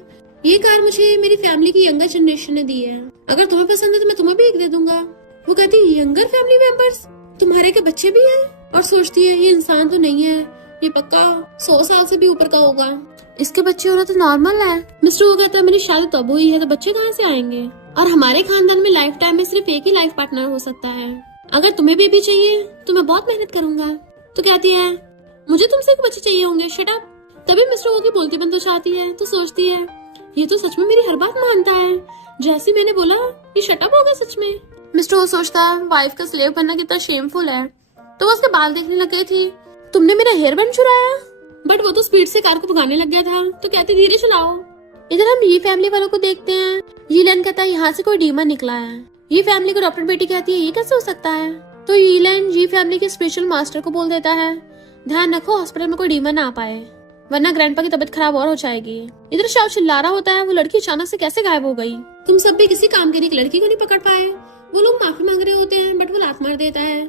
ये कार मुझे मेरी फैमिली की यंगर जनरेशन ने दी है, अगर तुम्हें पसंद है तो मैं तुम्हें भी एक दे दूंगा। वो कहती है यंगर फैमिली मेंबर्स, तुम्हारे के बच्चे भी हैं? और सोचती है ये इंसान तो नहीं है, ये पक्का 100 साल से भी ऊपर का होगा, इसके बच्चे होना तो नॉर्मल है। मिस्टर वो कहता है मेरी शादी तब हुई है तो बच्चे कहाँ से आएंगे, और हमारे खानदान में लाइफ टाइम में सिर्फ एक ही लाइफ पार्टनर हो सकता है, अगर तुम्हें बेबी चाहिए तो मैं बहुत मेहनत करूंगा। तो कहती है मुझे तुमसे एक बच्चे चाहिए होंगे, शट अप। तभी मिस्टर वो की बोलती बंद हो जाती है। तो सोचती है ये तो सच में मेरी हर बात मानता है, जैसे मैंने बोला ये शट अप हो गया सच में। मिस्टर वो सोचता है वाइफ का स्लेव बनना कितना शेमफुल है। तो वो उसके बाल देखने लग गई थी। तुमने मेरा हेयर बैंड चुराया, बट वो तो स्पीड से कार को भगाने लग गया था। तो कहती धीरे चलाओ। इधर हम ये फैमिली वालों को देखते हैं। यीलन कहता है यहाँ से कोई डीमन निकला है। ये फैमिली को डॉक्टर बेटी कहती है ये कैसे हो सकता है। तो यीलन ये फैमिली के स्पिरिचुअल मास्टर को बोल देता है ध्यान रखो हॉस्पिटल में कोई डीमन ना आ पाए, वरना ग्रैंडपा की तबीयत खराब और हो जाएगी। इधर शाव चिल्ला रहा होता है वो लड़की अचानक से कैसे गायब हो गई। तुम सब भी किसी काम के लिए एक लड़की को नहीं पकड़ पाए। वो लोग माफी मांग रहे होते हैं बट वो लात मार देता है।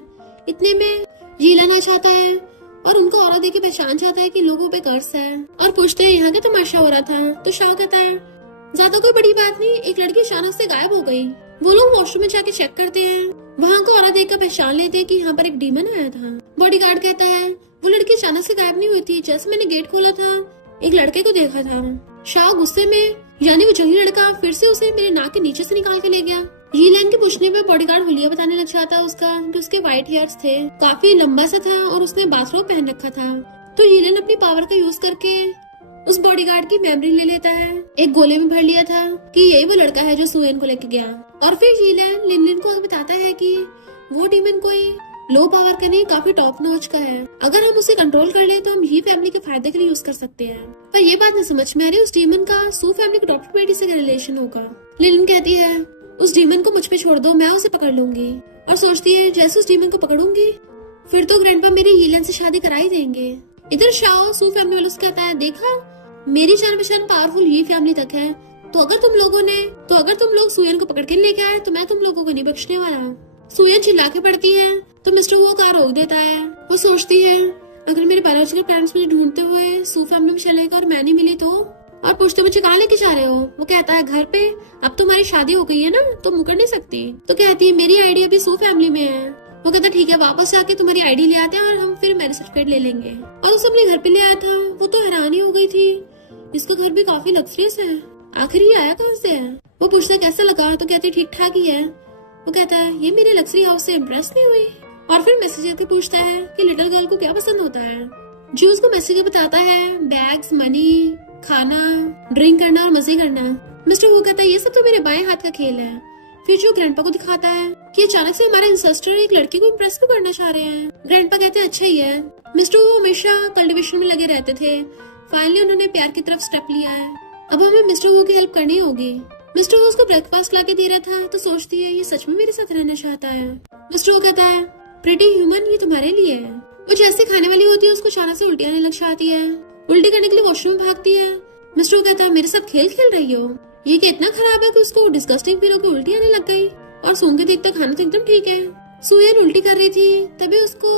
इतने में यीलन आ जाता है और उनको औरत देख के पहचान जाता है कि लोगों पे कर्ज है, और पूछते हैं यहाँ क्या तमाशा हो रहा था। तो शाह कहता है ज्यादा कोई बड़ी बात नहीं, एक लड़की अचानक से गायब हो गई। वो लोग वॉशरूम में जाके चेक करते हैं, वहाँ को औरत देख कर पहचान लेते हैं कि यहाँ पर एक डीमन आया था। बॉडीगार्ड कहता है वो लड़की अचानक से गायब नहीं हुई थी, जैसे मैंने गेट खोला था एक लड़के को देखा था। शाह गुस्से में यानी वो जंगली लड़का फिर से उसे मेरे नाक के नीचे से निकाल के ले गया। यीलन के पूछने पे बॉडीगार्ड हुलिया बताने लग जाता उसका कि उसके व्हाइट हेयर्स थे, काफी लंबा सा था और उसने बाथरोब पहन रखा था। तो यीलन अपनी पावर का यूज करके उस बॉडीगार्ड की मेमोरी ले लेता है। एक गोले में भर लिया था कि यही वो लड़का है जो सुएन को लेके गया, और फिर यीलन लिनलिन को बताता है कि वो डीमन कोई लो पावर का नहीं, काफी टॉप नॉच का है। अगर हम उसे कंट्रोल कर ले तो हम ही फैमिली के फायदे के लिए यूज कर सकते हैं। पर ये बात नहीं समझ में आ रही उस डीमन का सू फैमिली को डॉक्टर बेटी से क्या रिलेशन होगा। लिनलिन कहती है उस डीमन को मुझ पे छोड़ दो, मैं उसे पकड़ लूंगी। और सोचती है जैसे उस डीमन को पकड़ूंगी फिर तो ग्रैंडपा मेरी यीलन से शादी करा ही देंगे। इधर शाओ सू फैमिली वालों से कहता है देखा मेरी जान पहचान पावरफुल ये फैमिली तक है, तो अगर तुम लोग सुयन को पकड़ के लेके आए तो मैं तुम लोगों को नहीं बख्शने वाला। सुयन चिल्ला के पड़ती है तो मिस्टर वो कार रोक देता है। वो सोचती है अगर मेरे बायोलॉजिकल पेरेंट्स मुझे ढूंढते हुए सू फैमिली में चले गए और मैं नहीं मिली तो, और पूछते मुझे कहाँ लेके जा रहे हो। वो कहता है घर पे, अब तुम्हारी शादी हो गई है ना तो मुकर नहीं सकती। तो कहती है मेरी आईडी अभी सू फैमिली में है। वो कहता ठीक है वापस जाके तुम्हारी आईडी ले आते हैं और हम फिर मैरिज सर्टिफिकेट ले लेंगे। और उसे अपने घर पे ले आया था। वो तो हैरान ही हो गई थी, इसका घर भी काफी लग्जरियस है, आखिर ये आया कहाँ से है। वो पूछते कैसा लगा तो कहते ठीक ठाक ही है। वो कहता है ये मेरे लग्जरी हाउस से इम्प्रेस नहीं हुई। और फिर मैसेज करके पूछता है कि लिटिल गर्ल को क्या पसंद होता है। जो उसको मैसेज बताता है बैग्स, मनी, खाना, ड्रिंक करना और मजे करना। मिस्टर वो कहता है ये सब तो मेरे बाएं हाथ का खेल है। फिर जो ग्रैंडपा को दिखाता है कि अचानक से हमारे इंसेस्टर एक लड़की को इम्प्रेस क्यों करना चाह रहे हैं। ग्रैंडपा कहते हैं अच्छा ही है। मिस्टर वो हमेशा कल्टीवेशन में लगे रहते थे, फाइनली उन्होंने प्यार की तरफ स्टेप लिया है, अब हमें मिस्टर वो की हेल्प करनी होगी। मिस्टर वो उसको ब्रेकफास्ट ला के दे रहा था तो सोचती है ये सच में मेरे साथ रहना चाहता है। मिस्टर वो कहता है प्रिटी ह्यूमन ये तुम्हारे लिए है। वो जैसे खाने वाली होती है उसको अचानक से उल्टी आने लग जाती है, उल्टी करने के लिए वॉशरूम भागती है। मिस्टर वो कहता है मेरे साथ खेल खेल रही हो, ये क्या इतना खराब है कि उसको डिस्गस्टिंग फील होकर उल्टी आने लग गई। और सूंघ के देखता खाना तो एकदम ठीक है। सुयन उल्टी कर रही थी तभी उसको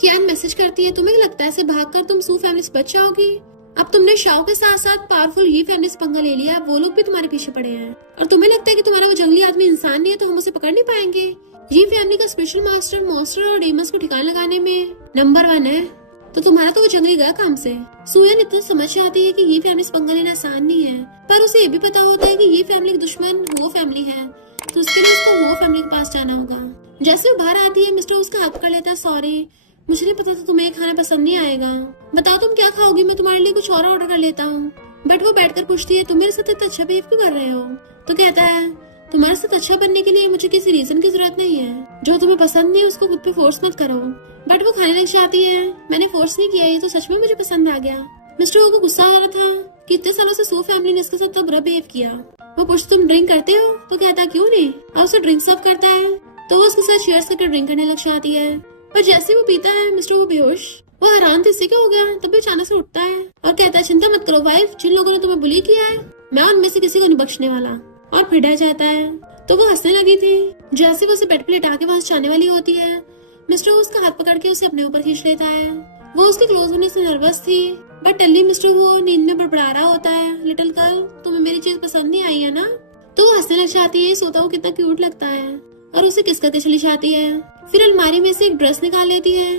कियान मैसेज करती है तुम्हें लगता है ऐसे भागकर तुम सू फैमिली से बच जाओगी। अब तुमने शाओ के साथ साथ पावरफुल ये फैमिली से पंगा ले लिया, वो लोग भी तुम्हारे पीछे पड़े हैं, और तुम्हें लगता है कि तुम्हारा वो जंगली आदमी इंसान नहीं है तो हम उसे पकड़ नहीं पाएंगे। ये फैमिली का स्पेशल मास्टर मॉन्स्टर और डेमंस को ठिकाने लगाने में नंबर 1 है, तो तुम्हारा तो वो जंगली गया काम से। सुयन इतना समझ जाती है कि ये फैमिली से पंगा लेना आसान नहीं है, पर उसे ये भी पता होता है कि ये फैमिली का दुश्मन वो फैमिली है, तो उसके लिए उसको वो फैमिली के पास जाना होगा। जैसे वो बाहर आती है मिस्टर उसका हाथ पकड़ लेता है सॉरी मुझे नहीं पता था तुम्हें खाना पसंद नहीं आएगा, बताओ तुम क्या खाओगी, मैं तुम्हारे लिए कुछ और ऑर्डर कर लेता हूँ। बट वो बैठकर पूछती है तुम मेरे साथ इतना अच्छा बिहेव क्यों कर रहे हो। तो कहता है तुम्हारे साथ अच्छा बनने के लिए मुझे किसी रीजन की जरूरत नहीं है, जो तुम्हें पसंद नहीं उसको खुद पे फोर्स मत करो। बट वो खाने लग जाती है मैंने फोर्स नहीं किया, ये तो सच में मुझे पसंद आ गया। मिस्टर वो को गुस्सा आ रहा था कि इतने सालों से सो फैमिली ने इसके साथ तो बुरा बिहेव किया। वो पूछती तुम ड्रिंक करते हो, तो कहता क्यों नहीं, और उसे ड्रिंक सर्व करता है तो वो उसके साथ शेयर्स करके ड्रिंक करने लग जाती है। पर जैसे वो पीता है मिस्टर वो बेहोश वो हैरान थी, इससे क्या हो गया? तभी अचानक से उठता है और कहता है चिंता मत करो वाइफ, जिन लोगों ने तुम्हें बुली किया है मैं उनमें से किसी को नहीं बख्शने वाला, और फिर डर जाता है। तो वो हंसने लगी थी। जैसे वो उसे बेड पे लिटा के वहां से जाने वाली होती है, मिस्टर वो उसका हाथ पकड़ के उसे अपने ऊपर खींच लेता है। वो उसके क्लोज होने से नर्वस थी, बट टल्ली मिस्टर वो नींद में बड़बड़ा रहा होता है, लिटिल गर्ल तुम्हें मेरी चीज पसंद नहीं आई है ना? तो वो हंसने लग जाती है, सोता वो कितना क्यूट लगता है और उसे किस करके चली जाती है। फिर अलमारी में से एक ड्रेस निकाल लेती है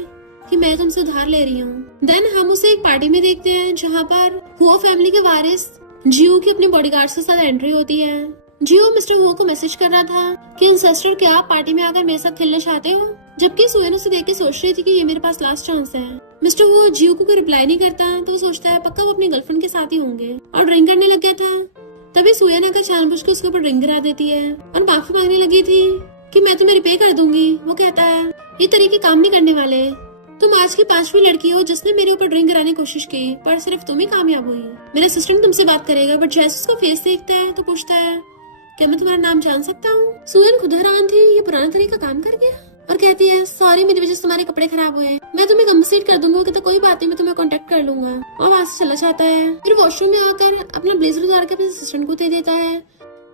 कि मैं तुमसे उधार ले रही हूँ। देन हम उसे एक पार्टी में देखते हैं जहाँ पर हुआ फैमिली के वारिस जियो की अपने बॉडीगार्ड के साथ एंट्री होती है। जियो मिस्टर हुआ को मैसेज कर रहा था कि इंसेस्टर क्या आप पार्टी में आकर मेरे साथ खेलना चाहते हो, जबकि सुएन उसे देख के सोच रही थी कि ये मेरे पास लास्ट चांस है। मिस्टर हुआ जियो को कोई रिप्लाई नहीं करता तो वो सोचता है पक्का वो अपनी गर्लफ्रेंड के साथ ही होंगे और ड्रिंक करने लग गया था। तभी सुएन आकर जानबूझ के उसके ऊपर ड्रिंक गिरा देती है और माफी मांगने लगी थी कि मैं तुम्हें रिपे कर दूंगी। वो कहता है ये तरीके काम नहीं करने वाले, तुम आज की 5वीं लड़की हो जिसने मेरे ऊपर ड्रिंक गिराने की कोशिश की, पर सिर्फ तुम ही कामयाब हुई। मेरा असिस्टेंट तुमसे बात करेगा, बट जैसे उसका फेस देखता है तो पूछता है क्या मैं तुम्हारा नाम जान सकता हूँ? सुएन खुद हैरान थी, ये पुराना तरीका काम कर गया, और कहती है सॉरी मेरी वजह से तुम्हारे कपड़े खराब हुए, मैं तुम्हें कंपनसेट कर दूंगा। कहता कोई बात नहीं, मैं तुम्हें कांटेक्ट कर लूंगा, और वहां से चला जाता है। फिर वॉशरूम में आकर अपना ब्लेजर उतार के अपने असिस्टेंट को दे देता है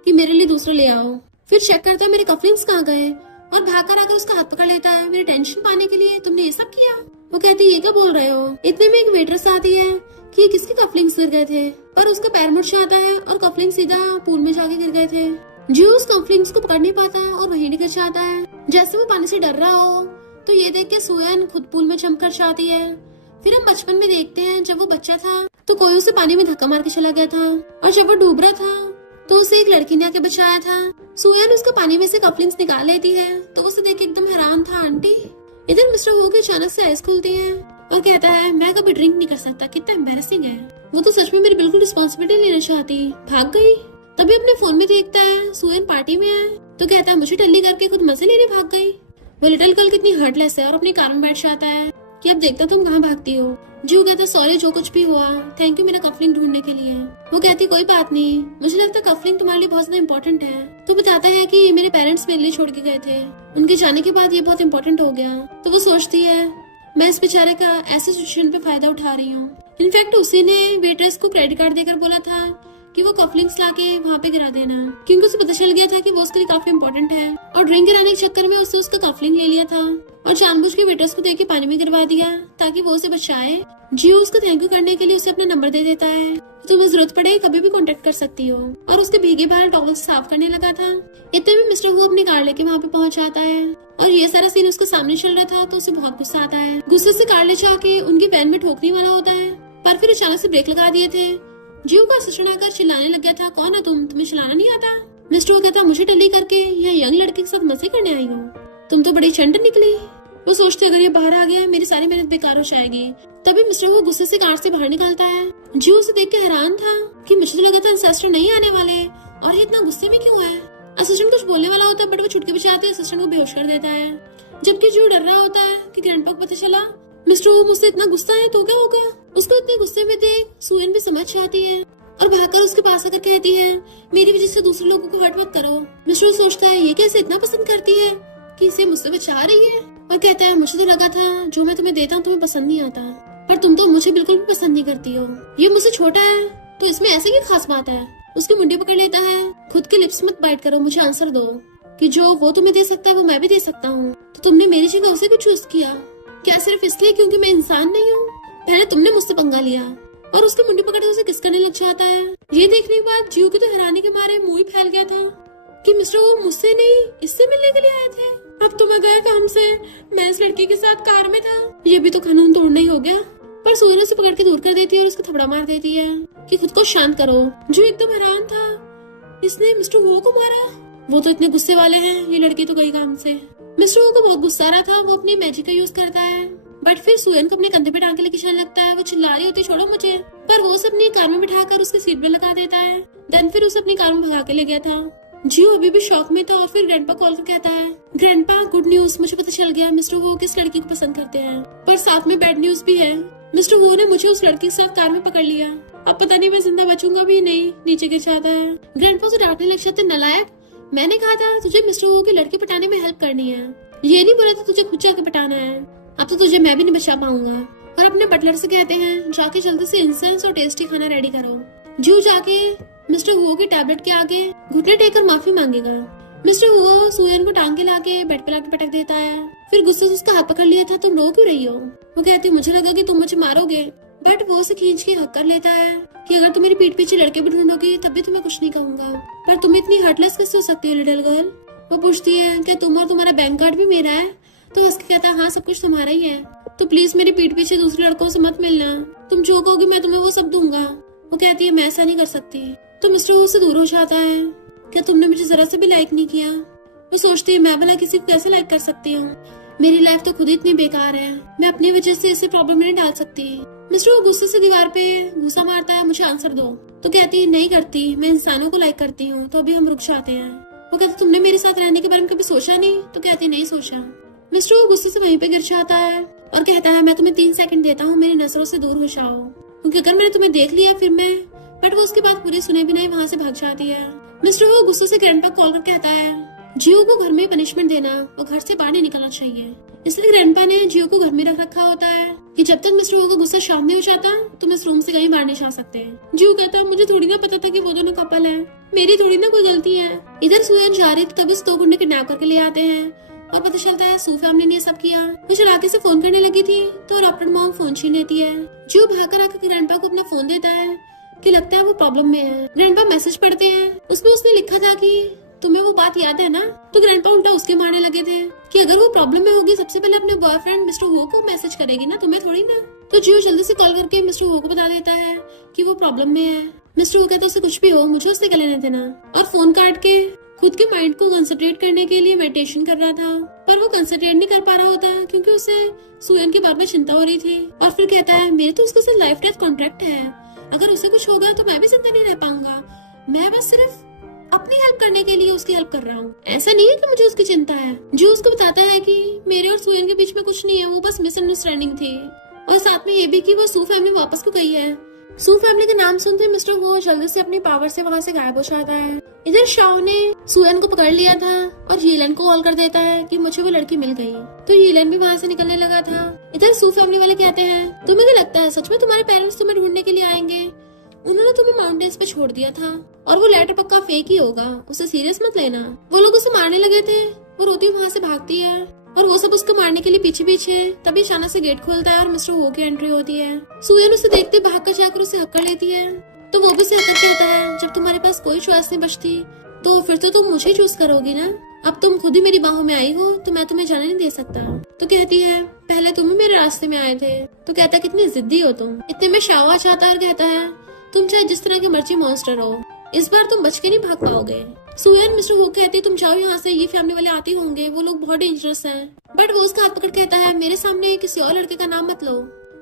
कि मेरे लिए दूसरा ले आओ। फिर चेक करता है मेरे कफलिंग्स कहाँ गए, और भागकर आकर उसका हाथ पकड़ लेता है। मेरी टेंशन पाने के लिए तुमने ये सब किया? वो कहती है ये क्या बोल रहे हो? इतने में एक वेट्रेस आती है कि ये किसके कफलिंग्स गिर गए थे, पर उसका पैर मुड़ जाता है और कफलिंग सीधा पूल में जाके गिर गए थे। जियो उस कफलिंग्स को पकड़ नहीं पाता और वहीं गिर जाता है। जैसे वो पानी से डर रहा हो तो ये देख के सुएन खुद पूल में जंप कर जाती है। फिर हम बचपन में देखते हैं जब वो बच्चा था तो कोई उसे पानी में धक्का मार के चला गया था, और जब वो डूब रहा था तो उसे एक लड़की ने आके बचाया था। सुएन उसका पानी में से कफलिंग्स निकाल लेती है तो उसे देख के एकदम हैरान था। आंटी इधर मिस्टर हो के अचानक से आइस खुलती है और कहता है मैं कभी ड्रिंक नहीं कर सकता, कितना एम्बैरेसिंग है। वो तो सच में मेरी बिल्कुल रिस्पॉन्सिबिलिटी लेना चाहती, भाग गई। तभी अपने फोन में देखता है सुएन पार्टी में है तो कहता है मुझे टल्ली करके खुद मजे लेने भाग गई। वो लिटिल गर्ल कितनी हार्टलेस है और अपने कार में बैठ जाता है कि अब देखता तुम कहाँ भागती हो। जियो कहता सॉरी जो कुछ भी हुआ, थैंक यू मेरा कफलिंग ढूंढने के लिए। वो कहती कोई बात नहीं, मुझे लगता है कफलिंग तुम्हारे लिए बहुत ज्यादा इम्पोर्टेंट है। तो बताता है कि मेरे पेरेंट्स मेरे लिए छोड़ के गए थे, उनके जाने के बाद ये बहुत इम्पोर्टेंट हो गया। तो वो सोचती है मैं इस बेचारे का ऐसे सिचुएशन पे फायदा उठा रही हूँ। इनफैक्ट उसी ने वेट्रेस को क्रेडिट कार्ड देकर बोला था कि वो कफलिंग्स लाके वहाँ पे गिरा देना, क्योंकि उसे पता चल गया था कि वो उसके लिए काफी इम्पोर्टेंट है, और ड्रिंक गिराने के चक्कर में उससे उसका कफलिंग ले लिया था और जानबूझ के वेटर्स को देख के पानी में गिरवा दिया ताकि वो उसे बचाए। जियो उसको थैंक यू करने के लिए उसे अपना नंबर दे देता है, तुम्हें जरूरत पड़े कभी भी कांटेक्ट कर सकती हो, और उसके भीगे बाल टॉवल साफ करने लगा था। इतने में मिस्टर वो अपनी कार लेके वहाँ पे पहुँच जाता है और ये सारा सीन उसके सामने चल रहा था तो उसे बहुत गुस्सा आता है। गुस्से से कार ले जाके उनकी वैन में ठोकने वाला होता है, पर फिर अचानक से ब्रेक लगा दिए थे। जियो का असिस्टेंट आकर चिल्लाने लग गया था कौन है तुम, तुम्हें चलाना नहीं आता? मिस्टर वो कहता मुझे टल्ली करके यह यंग लड़के के साथ मजे करने आई हो, तुम तो बड़ी चंट निकली। वो सोचते अगर ये बाहर आ गया मेरी सारी मेहनत बेकार हो जाएगी। तभी मिस्टर वो गुस्से से कार से बाहर निकलता है। जियो उसे देख के हैरान था कि मुझे तो लगा था इंसेस्टर नहीं आने वाले और ये इतना गुस्से में क्यों है। असिस्टेंट कुछ बोलने वाला होता है बट वो चुटकी बजाते असिस्टेंट को बेहोश कर देता है, जबकि जियो डर रहा होता है कि ग्रैंडपा को पता चला मिस्टर वो मुझसे इतना गुस्सा है तो क्या होगा। उसको इतने गुस्से में देख सुएन भी समझ जाती है और भागकर उसके पास आकर कहती है मेरी वजह से दूसरे लोगों को हर्ट मत करो। मिस्टर सोचता है ये कैसे इतना पसंद करती है कि इसे मुझसे बचा रही है, और कहता है मुझे तो लगा था जो मैं तुम्हें देता हूँ तुम्हें पसंद नहीं आता, पर तुम तो मुझे बिल्कुल भी पसंद नहीं करती हो। ये मुझसे छोटा है तो इसमें ऐसे क्या खास बात है। उसकी मुंडी पकड़ लेता है, खुद की लिप्स मत बाइट करो, मुझे आंसर दो कि जो वो तुम्हें दे सकता है वो मैं भी दे सकता हूँ, तो तुमने मेरी जगह उसे क्यों चूज किया? क्या सिर्फ इसलिए क्योंकि मैं इंसान नहीं हूँ? पहले तुमने मुझसे पंगा लिया। और उसकी मुंडी पकड़ के उसे किस करने लग जाता है। ये देखने के बाद जियो की तो हैरानी के मारे मुंह ही फैल गया था कि मिस्टर वो मुझसे नहीं इससे मिलने के लिए आए थे। अब तो मैं गया काम से, मैं इस लड़की के साथ कार में था, ये भी तो कानून तोड़ना ही हो गया। पर सोने से पकड़ के दूर कर देती है और उसको थपड़ा मार देती है कि खुद को शांत करो। जो एकदम हैरान था इसने मिस्टर वो को मारा, वो तो इतने गुस्से वाले हैं, ये लड़की तो गई काम से। मिस्टर वो को बहुत गुस्सा आ रहा था, वो अपनी मैजिक का यूज करता है, बट फिर सुएन को अपने कंधे पे टांग के लेके चलने लगता है। वो चिल्ला रही होती छोड़ो मुझे, पर वो उसे अपनी कार में बिठाकर उसकी सीट पे लगा देता है। देन फिर उसे अपनी कार में भगा के ले गया था। जियो अभी भी शॉक में था और फिर ग्रैंडपा कॉल कर कहता है ग्रैंडपा गुड न्यूज, मुझे पता चल गया मिस्टर वो किस लड़की को पसंद करते हैं, पर साथ में बैड न्यूज भी है, मिस्टर वो ने मुझे उस लड़की के साथ कार में पकड़ लिया, अब पता नहीं मैं जिंदा बचूंगा भी नहीं। नीचे गिर जाता है। ग्रैंडपा उसे डांटने लग जाते नलायक, मैंने कहा था तुझे मिस्टर वो की लड़की पटाने में हेल्प करनी है, ये नहीं बोला था तुझे खुद जाके पटाना है, अब तो तुझे मैं भी नहीं बचा पाऊंगा। और अपने बटलर से कहते हैं जाके जल्दी से इंसेंस और टेस्टी खाना रेडी करो। जू जाके मिस्टर हुओ की टैबलेट के आगे घुटने टेक कर माफी मांगेगा। मिस्टर हुओ सुयन को टांग के लाके बेड पे लाके पटक देता है। फिर गुस्से से उसका हाथ पकड़ लिया था, तुम रो क्यों रही हो? वो कहती मुझे लगा कि तुम मुझे मारोगे, बट वो उसे खींच के हक कर लेता है कि अगर तुम मेरी पीठ पीछे लड़के भी ढूंढोगी तब भी तुम्हें कुछ नहीं कहूंगा, पर तुम इतनी हार्टलेस कैसे हो सकती हो लिटिल गर्ल? वो पूछती है कि तुम और तुम्हारा बैंक कार्ड भी मेरा है? तो हंस के कहता है हाँ सब कुछ तुम्हारा ही है, तो प्लीज मेरी पीठ पीछे दूसरे लड़कों से मत मिलना, तुम जो कहोगी मैं तुम्हें वो सब दूंगा। वो कहती है मैं ऐसा नहीं कर सकती। तो मिस्टर वो से दूर हो जाता है, क्या तुमने मुझे जरा से भी लाइक नहीं किया? वो सोचती है मैं भला किसी को कैसे लाइक कर सकती हूँ, मेरी लाइफ तो खुद ही इतनी बेकार है, मैं अपनी वजह से इसे प्रॉब्लम में नहीं डाल सकती। मिस्टर वो गुस्से से दीवार पे घूसा मारता है, मुझे आंसर दो। तो कहती है नहीं करती, मैं इंसानों को लाइक करती हूँ। तो अभी हम रुक जाते हैं। वो कहती तुमने मेरे साथ रहने के बारे में कभी सोचा नहीं? तो कहती नहीं सोचा। मिस्टर वो गुस्से से वहीं पे गिर जाता है और कहता है मैं तुम्हें 3 सेकंड देता हूँ, मेरी नजरों से दूर हो जाओ, क्योंकि अगर मैंने तुम्हें देख लिया फिर मैं। बट वो उसके बाद पूरी सुने बिना ही वहाँ से भाग जाती है। मिस्टर वो गुस्से से ग्रैंडपा कॉल कर कहता है जियो को घर में पनिशमेंट देना, वो घर से बाहर नहीं निकलना चाहिए। इसलिए ग्रैंडपा ने जियो को घर में रख रखा होता है कि जब तक मिस्टर वो का गुस्सा शांत नहीं हो जाता तुम इस रूम से कहीं बाहर नहीं जा सकते। जियो कहता है मुझे थोड़ी ना पता था कि वो दोनों कपल है, मेरी थोड़ी ना कोई गलती है। इधर सुयन जा रही तब इस 2 गुंडे किडनैप करके ले आते हैं और पता चलता है सू फैमिली ने सब किया। वो चलाके से फोन करने लगी थी तो डॉक्टर मॉम फोन छीन लेती है। जियो भागकर आकर ग्रैंडपा को अपना फोन देता है कि लगता है वो प्रॉब्लम में है। ग्रैंडपा मैसेज पढ़ते हैं, उसमें उसने लिखा था कि तुम्हें वो बात याद है ना? तो ग्रैंडपा उल्टा उसके मारने लगे थे कि अगर वो प्रॉब्लम में होगी सबसे पहले अपने बॉयफ्रेंड मिस्टर हो को मैसेज करेगी ना, तुम्हें थोड़ी ना। तो जियो जल्दी से कॉल करके मिस्टर हो को बता देता है कि वो प्रॉब्लम में है। मिस्टर हो कहता है उसे कुछ भी हो मुझे उससे क्या लेने देना, और फोन काट के खुद के माइंड को कंसंट्रेट करने के लिए मेडिटेशन कर रहा था, पर वो कंसंट्रेट नहीं कर पा रहा होता क्योंकि उसे सुयन के बारे में चिंता हो रही थी। और फिर कहता है मेरे तो उसके साथ लाइफ डेथ कॉन्ट्रैक्ट है, अगर उसे कुछ होगा तो मैं भी जिंदा नहीं रह पाऊंगा, मैं बस सिर्फ अपनी हेल्प करने के लिए उसकी हेल्प कर रहा हूँ, ऐसा नहीं है कि मुझे उसकी चिंता है। जो उसको बताता है कि मेरे और सुयन के बीच में कुछ नहीं है, वो बस मिसअंडरस्टैंडिंग थी, और साथ में ये भी कि वो सू फैमिली वापस को गई है। सू फैमिली का नाम सुनते मिस्टर वो जल्दी से अपनी पावर से वहाँ से गायब हो जाता है। इधर शाओ ने सुयन को पकड़ लिया था और यीलन को कॉल कर देता है कि मुझे वो लड़की मिल गई, तो यीलन भी वहाँ से निकलने लगा था। इधर सू फैमिली वाले कहते हैं तुम्हें क्या लगता है सच में तुम्हारे पेरेंट्स तुम्हें ढूंढने के लिए आएंगे? उन्होंने तुम्हें माउंटेन्स पे छोड़ दिया था और वो लेटर पक्का फेक ही होगा, उसे सीरियस मत लेना। वो लोग उसे मारने लगे थे, वो रोती वहाँ से भागती है और वो सब उसको मारने के लिए पीछे पीछे। तभी अचानक से गेट खुलता है और मिस्टर हो की एंट्री होती है। सुयन उसे देखते भाग कर जाकर उसे हक कर लेती है, तो वो भी उसे हक कर कहता है जब तुम्हारे पास कोई चॉइस नहीं बचती तो फिर तो तुम मुझे चूज करोगी ना, अब तुम खुद ही मेरी बाहों में आई हो तो मैं तुम्हें जाने नहीं दे सकता। तो कहती है पहले तुम ही मेरे रास्ते में आए थे। तो कहता है कितनी जिद्दी हो तुम। इतने में शाओ आ जाता है और कहता है तुम चाहे जिस तरह के मर्जी मॉन्स्टर हो, इस बार तुम बच के नहीं भाग पाओगे। सुयन मिस्टर हो कहती तुम जाओ यहाँ से, ये फैमिली वाले आते होंगे, वो लोग बहुत डेंजरस हैं। बट वो उसका हाथ पकड़ कहता है मेरे सामने किसी और लड़के का नाम मत लो,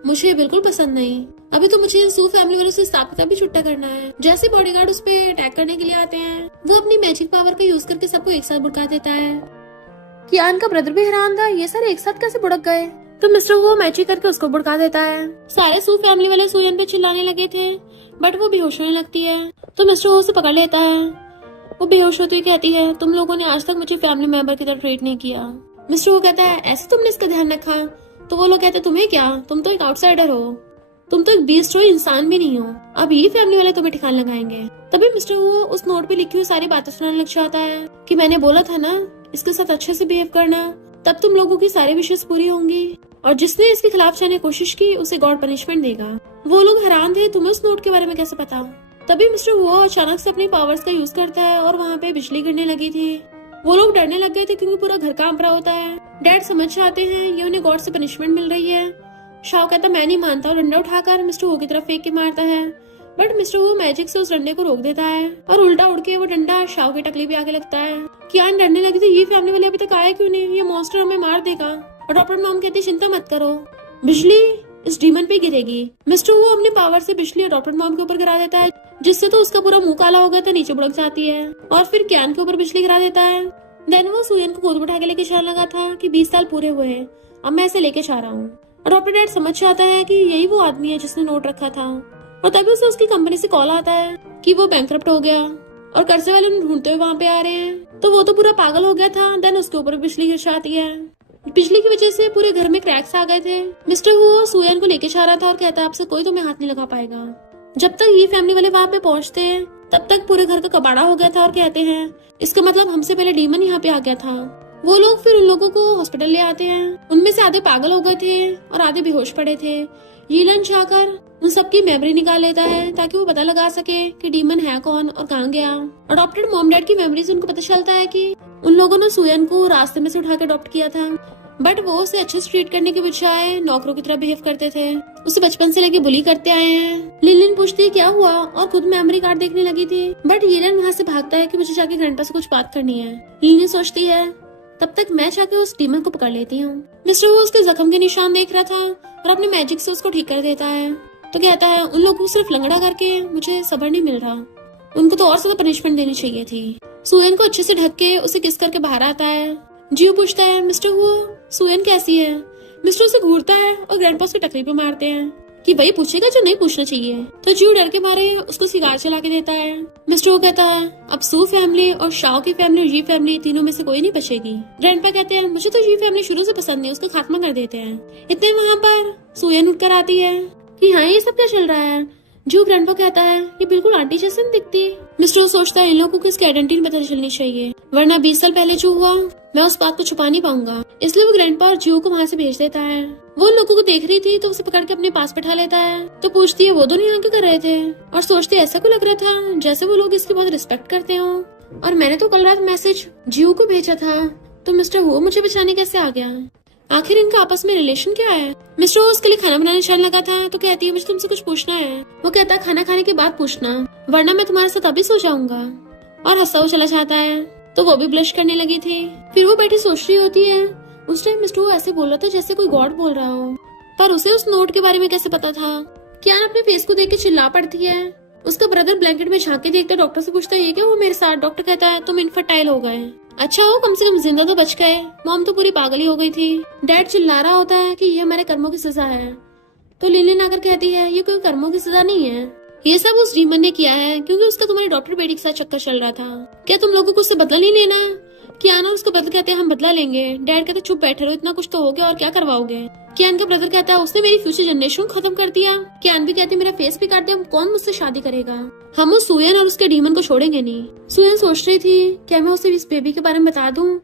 मुझे ये बिल्कुल पसंद नहीं। अभी तो मुझे सू फैमिली वालों से हिसाब किताब भी छुट्टा करना है। जैसे बॉडीगार्ड उस पे अटैक करने के लिए आते हैं, वो अपनी मैजिक पावर का यूज करके सबको एक साथ भड़का देता है। कियान का ब्रदर भी हैरान था, ये सारे एक साथ कैसे भड़क गए? तो मिस्टर वो मैजिक करके उसको भड़का देता है। सारे सू फैमिली वाले सुयन पे चिल्लाने लगे थे, बट वो बेहोश होने लगती है। तो मिस्टर वो उसे पकड़ लेता है। वो बेहोश होती हुई कहती है तुम लोगों ने आज तक मुझे फैमिली मेंबर की तरह ट्रीट नहीं किया। मिस्टर वो कहता है ऐसे तुमने इसका ध्यान रखा? तो वो लोग कहते हैं तुम्हें क्या, तुम तो एक आउटसाइडर हो, तुम तो एक बीस्ट हो, इंसान भी नहीं हो, अब ये फैमिली वाले तुम्हें ठिकान लगाएंगे। तभी मिस्टर वो उस नोट पे लिखी हुई सारी बातें सुनाने लग जाता है कि मैंने बोला था ना इसके साथ अच्छे से बिहेव करना, तब तुम लोगों की सारी विशेष पूरी होंगी, और जिसने इसके खिलाफ जाने की कोशिश की उसे गॉड पनिशमेंट देगा। वो लोग हैरान थे तुम्हें उस नोट के बारे में कैसे पता? तभी मिस्टर वो अचानक से अपनी पावर्स का यूज करता है और वहाँ पे बिजली गिरने लगी थी। वो लोग डरने लग गए थे क्योंकि पूरा घर कांप रहा होता है। डैड समझ जाते हैं ये उन्हें गॉड से पनिशमेंट मिल रही है। शाओ कहता मैं नहीं मानता और डंडा उठाकर मिस्टर वो की तरफ फेंक के मारता है, बट मिस्टर वो मैजिक से उस डंडे को रोक देता है और उल्टा उड़ के वो डंडा शाओ की टकली भी आगे लगता है। कियान डरने लगी थी ये फैमिली वाले अभी तक आए क्यों नहीं, ये मॉन्स्टर हमें मार देगा। और डॉक्टर मॉम कहती चिंता मत करो, बिजली इस डीमन पे गिरेगी। मिस्टर वो अपनी पावर से बिजली डॉक्टर मॉम के ऊपर गिरा देता है, जिससे तो उसका पूरा मुंह काला हो गया था, नीचे बुड़क जाती है। और फिर कियान के ऊपर बिजली गिरा देता है। देन वो सुयन को गोद उठा के लेके जाने लगा था कि 20 साल पूरे हुए हैं, अब मैं इसे लेके जा रहा हूँ। और डॉक्टर डैड समझ जाता है कि यही वो आदमी है जिसने नोट रखा था, और तभी उसे उसकी कंपनी से कॉल आता है कि वो बैंकरप्ट हो गया और कर्जे वाले उन्हें ढूंढते हुए वहाँ पे आ रहे हैं। तो वो तो पूरा पागल हो गया था। देन उसके ऊपर बिजली गिर जाती है बिजली की वजह से पूरे घर में क्रैक्स आ गए थे। मिस्टर वो सुयन को लेके जा रहा था और कहता है आपसे कोई तुम्हें हाथ नहीं लगा पाएगा। जब तक ये फैमिली वाले वहां पे पहुंचते हैं तब तक पूरे घर का कबाड़ा हो गया था और कहते हैं इसका मतलब हमसे पहले डीमन यहाँ पे आ गया था। वो लोग फिर उन लोगों को हॉस्पिटल ले आते हैं। उनमें से आधे पागल हो गए थे और आधे बेहोश पड़े थे। यीलन जाकर उन सबकी मेमोरी निकाल लेता है ताकि वो पता लगा सके कि डीमन है कौन और कहाँ गया। अडॉप्टेड मॉम डैड की मेमोरी से उनको पता चलता है कि उन लोगों ने सुयन को रास्ते में से उठा के अडॉप्ट किया था, बट वो उसे अच्छे से ट्रीट करने के बजाय नौकरों की तरह बिहेव करते थे। उसे बचपन से लेके बुली करते आए हैं। लिलिन पूछती है क्या हुआ और खुद मेमोरी कार्ड देखने लगी थी, बट यीलन वहाँ से भागता है कि मुझे जाके ग्रैंडपा से कुछ बात करनी है। लिलिन सोचती है तब तक मैं जाके उस डीमन को पकड़ लेती हूँ। मिस्टर वो उसके जख्म के निशान देख रहा था और अपने मैजिक से उसको ठीक कर देता है। तो कहता है उन लोगों को सिर्फ लंगड़ा करके मुझे सब्र नहीं मिल रहा, उनको तो और ज्यादा पनिशमेंट देनी चाहिए थी। सुयन को अच्छे से ढक के उसे किस करके बाहर आता है। जियो पूछता है मिस्टर वो सुयन कैसी है। मिस्टर उसे घूरता है और ग्रैंडपा उसकी टकरी पे मारते हैं कि वही पूछेगा जो नहीं पूछना चाहिए। तो जियो डर के मारे उसको सिगार चला के देता है। मिस्टर वो कहता है अब सू फैमिली और शाओ की फैमिली और जी फैमिली तीनों में से कोई नहीं बचेगी। ग्रैंडपा कहते हैं मुझे तो जी फैमिली शुरू से पसंद नहीं, उसका खात्मा कर देते हैं। इतने वहाँ पर सुयन उठकर आती है कि हाँ ये सब क्या चल रहा है। जो ग्रैंडपा कहता है ये बिल्कुल आंटी जैसे नहीं दिखती। मिस्टर सोचता है इन लोगों को इसकी आइडेंटिटी पता चलनी चाहिए, वरना 20 साल पहले जो हुआ मैं उस बात को छुपा नहीं पाऊंगा। इसलिए वो ग्रैंडपा और जियो को वहाँ से भेज देता है। वो उन लोगों को देख रही थी तो उसे पकड़ के अपने पास बैठा लेता है। तो पूछती है वो दोनों यहाँ क्या कर रहे थे, और सोचती है ऐसा को लग रहा था जैसे वो लोग इसकी बहुत रिस्पेक्ट करते हो, और मैंने तो कल रात मैसेज जियो को भेजा था, तो मिस्टर वो मुझे बचाने कैसे आ गया। आखिर इनका आपस में रिलेशन क्या है। मिस्टर वो उसके लिए खाना बनाने चलने लगा था तो कहती है मुझे तुमसे कुछ पूछना है। वो कहता है खाना खाने के बाद पूछना, वरना मैं तुम्हारे साथ अभी सो जाऊंगा, और हंसता हुआ चला जाता है। तो वो भी ब्लश करने लगी थी। फिर वो बैठी सोच रही होती है उस टाइम मिस्टर वो ऐसे बोल रहा था जैसे कोई गॉड बोल रहा हो, पर उसे उस नोट के बारे में कैसे पता था। कियान अपने फेस को देख के चिल्ला पड़ती है। उसका ब्रदर ब्लैंकेट में झांक के देखता डॉक्टर से पूछता है ये क्या हुआ मेरे साथ। डॉक्टर कहता है तुम इनफर्टाइल हो गए। अच्छा हो कम से कम जिंदा तो बच गए। मॉम तो पूरी पागल ही हो गई थी। डैड चिल्ला रहा होता है कि ये हमारे कर्मों की सजा है। तो लिलिन आकर कहती है ये कोई कर्मों की सजा नहीं है, ये सब उस डीमन ने किया है क्योंकि उसका तुम्हारे डॉक्टर बेटी के साथ चक्कर चल रहा था। क्या तुम लोगों को उससे बदला नहीं लेना। कियान और उसका ब्रदर कहते हैं हम बदला लेंगे। डैड कहते चुप बैठे रहो, इतना कुछ तो हो गया और क्या करवाओगे। कियान का ब्रदर कहता है उसने मेरी फ्यूचर जनरेशन खत्म कर दिया। कियान भी कहती मेरा फेस भी काट दिया, कौन मुझसे शादी करेगा। हम उस सुयन और उसके डीमन को छोड़ेंगे नहीं। सुयन सोच रही थी क्या मैं उसे इस बेबी के बारे में बता दूं,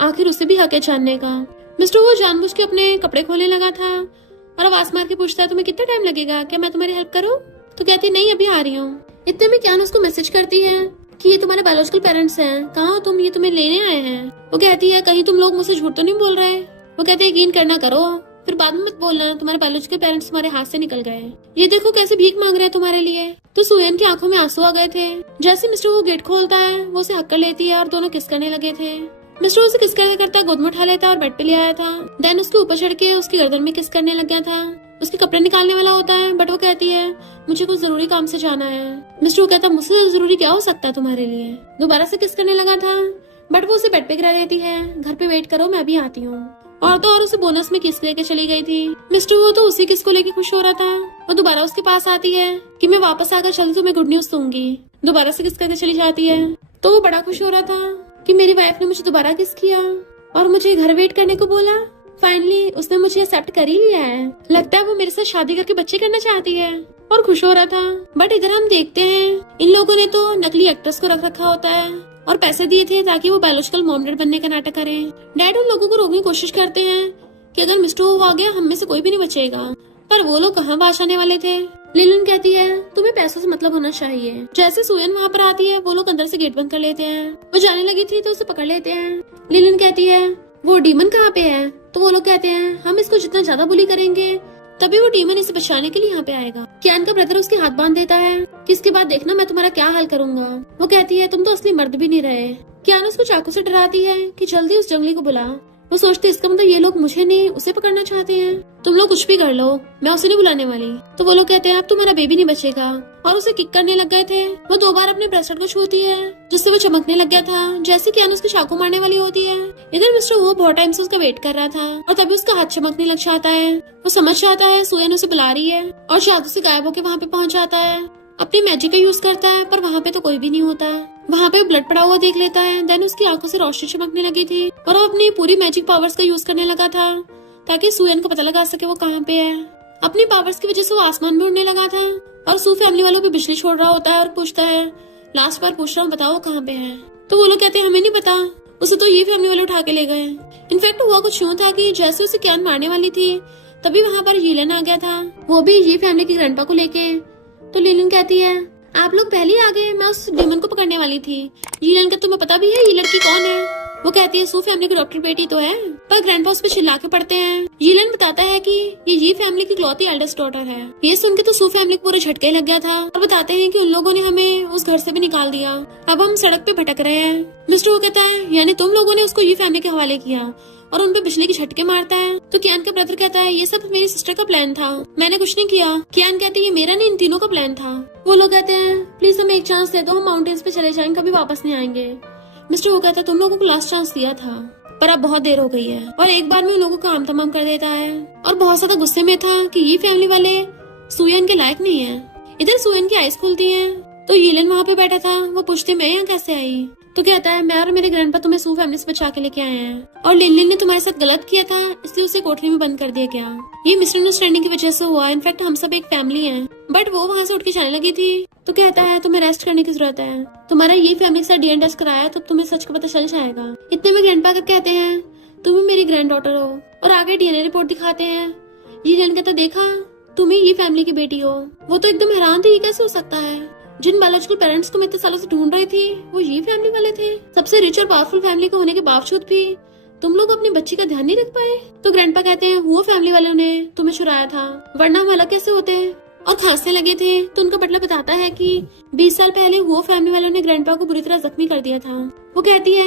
आखिर उसे भी हक है जानने का। मिस्टर वो जानबूझ के अपने कपड़े खोलने लगा था और आवाज मार के पूछता है तुम्हें कितना टाइम लगेगा, क्या मैं तुम्हारी हेल्प करूं। तो कहती नहीं अभी आ रही हूँ। इतने में कियान उसको मैसेज करती है कि ये तुम्हारे बायोलॉजिकल पेरेंट्स हैं, कहाँ हो तुम, ये तुम्हें लेने आए हैं। वो कहती है कहीं तुम लोग मुझसे झूठ तो नहीं बोल रहे। वो कहते हैं यकीन करना करो, फिर बाद में मत बोलना तुम्हारे बायोलॉजिकल पेरेंट्स तुम्हारे हाथ से निकल गए, ये देखो कैसे भीख मांग रहे हैं तुम्हारे लिए। तो सुयन की आंखों में आंसू आ गए थे। जैसे मिस्टर वो गेट खोलता है वो उसे हक कर लेती है और दोनों किस करने लगे थे। मिस्टर उसे किस करता गोद में उठा लेता और बेड पे ले आया था। देन उसके ऊपर चढ़ के उसकी गर्दन में किस करने लग गया था। उसके कपड़े निकालने वाला होता है, बट वो कहती है मुझे कुछ जरूरी काम से जाना है। मिस्टर वो कहता मुझसे जरूरी क्या हो सकता है तुम्हारे लिए। दोबारा से किस करने लगा था, बट वो उसे बेड पे गिरा देती है। घर पे वेट करो मैं अभी आती हूँ। और तो और उसे बोनस में किस लेके चली गई थी। मिस्टर वो तो उसी किस को लेके खुश हो रहा था। वो दोबारा उसके पास आती है कि मैं वापस आकर जल्दी तुम्हें गुड न्यूज दूंगी। दोबारा से किस करके चली जाती है। तो वो बड़ा खुश हो रहा था कि मेरी वाइफ ने मुझे दोबारा किस किया और मुझे घर वेट करने को बोला। फाइनली उसने मुझे एक्सेप्ट कर ही लिया है। लगता है वो मेरे साथ शादी करके बच्चे करना चाहती है, और खुश हो रहा था। बट इधर हम देखते हैं इन लोगों ने तो नकली एक्ट्रेस को रख रखा होता है और पैसे दिए थे ताकि वो बायोलॉजिकल मॉम डैड बनने का नाटक करें। डैड उन लोगों को रोकने की कोशिश करते हैं कि अगर मिस्टर वो आ गया हम में से कोई भी नहीं बचेगा, पर वो लोग कहाँ बाज आने वाले थे। लिलिन कहती है तुम्हें पैसों से मतलब होना चाहिए। जैसे सुयन वहाँ पर आती है वो लोग अंदर से गेट बंद कर लेते हैं। वो जाने लगी थी तो उसे पकड़ लेते हैं। लिलिन कहती है वो डीमन कहाँ पे है। तो वो लोग कहते हैं हम इसको जितना ज्यादा बुली करेंगे तभी वो डीमन इसे बचाने के लिए यहाँ पे आएगा। कियान का ब्रदर उसके हाथ बांध देता है कि इसके बाद देखना मैं तुम्हारा क्या हाल करूंगा। वो कहती है तुम तो असली मर्द भी नहीं रहे। कियान उसको चाकू से डराती है कि जल्दी उस जंगली को बुला। वो सोचते इसका मतलब ये लोग मुझे नहीं उसे पकड़ना चाहते हैं। तुम लोग कुछ भी कर लो मैं उसे नहीं बुलाने वाली। तो वो लोग कहते हैं अब तुम्हारा बेबी नहीं बचेगा, और उसे किक करने लग गए थे। वो 2 बार अपने ब्रेस्ट को छूती है जिससे वो चमकने लग गया था। जैसे कियान उसके चाकू मारने वाली होती है, इधर मिस्टर वो बहुत टाइम से उसका वेट कर रहा था और तभी उसका हाथ चमकने लग जाता है। वो समझ जाता है सुयन उसे बुला रही है और जादू से गायब होकर वहाँ पे पहुँच जाता है। अपनी मैजिक का यूज करता है, पर वहाँ पे तो कोई भी नहीं होता। वहाँ पे ब्लड पड़ा हुआ देख लेता है। देन उसकी आंखों से रोशनी चमकने लगी थी और वो अपनी पूरी मैजिक पावर्स का यूज करने लगा था ताकि सुयन को पता लगा सके वो कहाँ पे है। अपनी पावर्स की वजह से वो आसमान में उड़ने लगा था और सू फैमिली वालों पे बिजली छोड़ रहा होता है और पूछता है, लास्ट बार पूछ रहा हूँ, बताओ कहाँ पे है। तो वो लोग कहते हैं हमें नहीं पता, उसे तो ये फैमिली वाले उठा के ले गए। इनफैक्ट हुआ कुछ यूं था कि जैसे उसे क्यान मारने वाली थी तभी वहाँ पर यीलन आ गया था, वो भी ये फैमिली के ग्रैंडपा को लेके। तो लिलिन कहती है, आप लोग पहले आ गए, मैं उस डीमन को पकड़ने वाली थी। यीलन का तुम्हें पता भी है ये लड़की कौन है? वो कहती है, सू फैमिली की डॉक्टर बेटी तो है। पर ग्रैंडपा उस पे चिल्ला के पड़ते हैं। यीलन बताता है कि ये फैमिली की इकलौती एल्डेस्ट डॉटर है। ये सुन के तो सू फैमिली को पूरे झटके लग गया था और बताते हैं कि उन लोगों ने हमें उस घर से भी निकाल दिया, अब हम सड़क पे भटक रहे हैं। मिस्टर वो कहता है, यानी तुम लोगों ने उसको ये फैमिली के हवाले किया और उनपे बिजली के झटके मारता है। तो कियान का ब्रदर कहता है, ये सब मेरी सिस्टर का प्लान था, मैंने कुछ नहीं किया। कियान कहती है, ये मेरा नहीं, इन तीनों का प्लान था। वो लोग कहते हैं, प्लीज हमें एक चांस दे दो, हम माउंटेन्स पे चले जाएंगे, कभी वापस नहीं आएंगे। मिस्टर वो कहता है, तुम लोगों को लास्ट चांस दिया था पर अब बहुत देर हो गई है। और एक बार में उन लोगों का काम तमाम कर देता है और बहुत ज्यादा गुस्से में था कि ये फैमिली वाले सुयन के लायक नहीं है। इधर सुयन की आइज खुलती है तो यीलन वहाँ पे बैठा था। वो पूछते, मैं यहाँ कैसे आई? तो कहता है, मैं और मेरे ग्रैंडपा तुम्हें सू फैमिली से बचा के लेके आए हैं और लिलिन ने तुम्हारे साथ गलत किया था, इसलिए उसे कोठरी में बंद कर दिया गया। ये मिसअंडरस्टैंडिंग की वजह से हुआ, इनफैक्ट हम सब एक फैमिली हैं। बट वो वहाँ से उठ के जाने लगी थी तो कहता है, तुम्हें रेस्ट करने की जरूरत है, तुम्हारा ये फैमिली के साथ डीएनए टेस्ट कराया तो तुम्हें सच का पता चल जाएगा। इतने में ग्रैंडपा कहते हैं, तुम ही मेरी ग्रैंड डॉटर हो। और आगे डीएनए रिपोर्ट दिखाते हैं। यीलन कहता, देखा, तुम ही ये फैमिली की बेटी हो। वो तो एकदम हैरान थी, ये कैसे हो सकता है? जिन बायोलॉजिकल पेरेंट्स को मैं इतने सालों से ढूंढ रही थी वो ये फैमिली वाले थे। सबसे रिच और पावरफुल फैमिली के होने के बावजूद भी तुम लोग अपनी बच्ची का ध्यान नहीं रख पाए। तो ग्रैंडपा कहते हैं, वो फैमिली वालों ने तुम्हें चुराया था, वरना हम अलग कैसे होते। और खांसने लगे थे तो उनका बटलर बताता है कि 20 साल पहले वो फैमिली वालों ने ग्रैंडपा को बुरी तरह जख्मी कर दिया था। वो कहती है,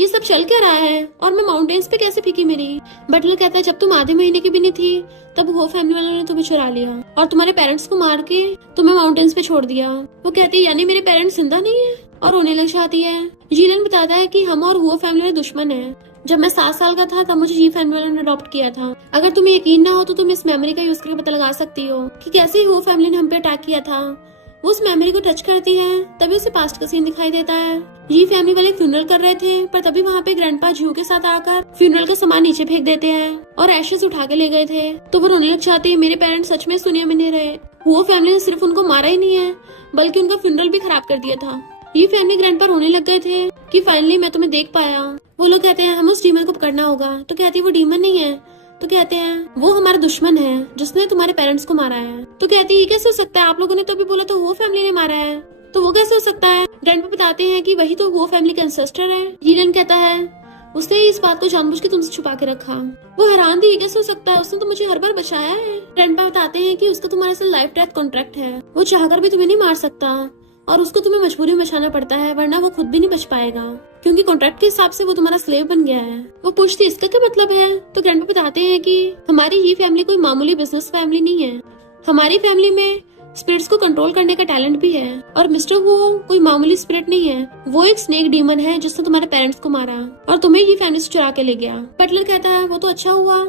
ये सब चल क्या रहा है और मैं माउंटेन्स पे कैसे फीकी मेरी? बटलर कहता है, जब तुम आधे महीने की भी नहीं थी तब वो फैमिली वालों ने तुम्हें चुरा लिया और तुम्हारे पेरेंट्स को मार के तुम्हें माउंटेन्स पे छोड़ दिया। वो कहती है, यानी मेरे पेरेंट्स जिंदा नहीं है? और रोने लग जाती है। यीलन बताता है कि हम और वो फैमिली वाले दुश्मन है। जब मैं 7 साल का था तब मुझे ये फैमिली वालों ने अडॉप्ट किया था। अगर तुम्हें यकीन ना हो तो तुम इस मेमोरी का यूज करके पता लगा सकती हो कि कैसे वो फैमिली ने हम पे अटैक किया था। वो उस मेमोरी को टच करती है, तभी उसे पास्ट का सीन दिखाई देता है। ये फैमिली वाले फ्यूनरल कर रहे थे पर तभी वहाँ पे ग्रैंडपा जियो के साथ आकर फ्यूनरल का सामान नीचे फेंक देते हैं और एशेस उठा के ले गए थे। तो वो रोने लग जाती है, मेरे पेरेंट्स सच में इस दुनिया में नहीं रहे। वो फैमिली ने सिर्फ उनको मारा ही नहीं है बल्कि उनका फ्यूनरल भी खराब कर दिया था। ये फैमिली ग्रैंडपा रोने लग गए थे कि फाइनली मैं तुम्हें देख पाया। वो लोग कहते हैं, हमें उस डीमन को पकड़ना होगा। तो कहती है, वो डीमन नहीं है। तो कहते हैं, वो हमारा दुश्मन है जिसने तुम्हारे पेरेंट्स को मारा है। तो कहती है, ये कैसे हो सकता है? आप लोगों ने तो अभी बोला तो वो फैमिली ने मारा है, तो वो कैसे हो सकता है? ग्रैंडपा बताते हैं कि वही तो वो फैमिली का एंसेस्टर है। यीलन कहता है, उसने इस बात को जानबूझ के तुमसे छुपा के रखा। वो हैरान थी, ये कैसे हो सकता है? उसने तो मुझे हर बार बचाया है। ग्रैंडपा बताते हैं कि उसका तुम्हारे साथ लाइफ डेथ कॉन्ट्रैक्ट है, वो चाहकर भी तुम्हें नहीं मार सकता और उसको तुम्हें मजबूरी में बचाना पड़ता है, वरना वो खुद भी नहीं बच पाएगा क्योंकि कॉन्ट्रैक्ट के हिसाब से वो तुम्हारा स्लेव बन गया है। वो पूछती, इसका क्या मतलब है? तो ग्रैंडपा बताते हैं कि हमारी ये फैमिली कोई मामूली बिजनेस फैमिली नहीं है। हमारी फैमिली में स्पिरिट्स को कंट्रोल करने का टैलेंट भी है और मिस्टर वो कोई मामूली स्पिरिट नहीं है, वो एक स्नेक डीमन है जिसने तुम्हारे पेरेंट्स को मारा और तुम्हें ये फैमिली से चुरा के ले गया। बटलर कहता है, वो तो अच्छा हुआ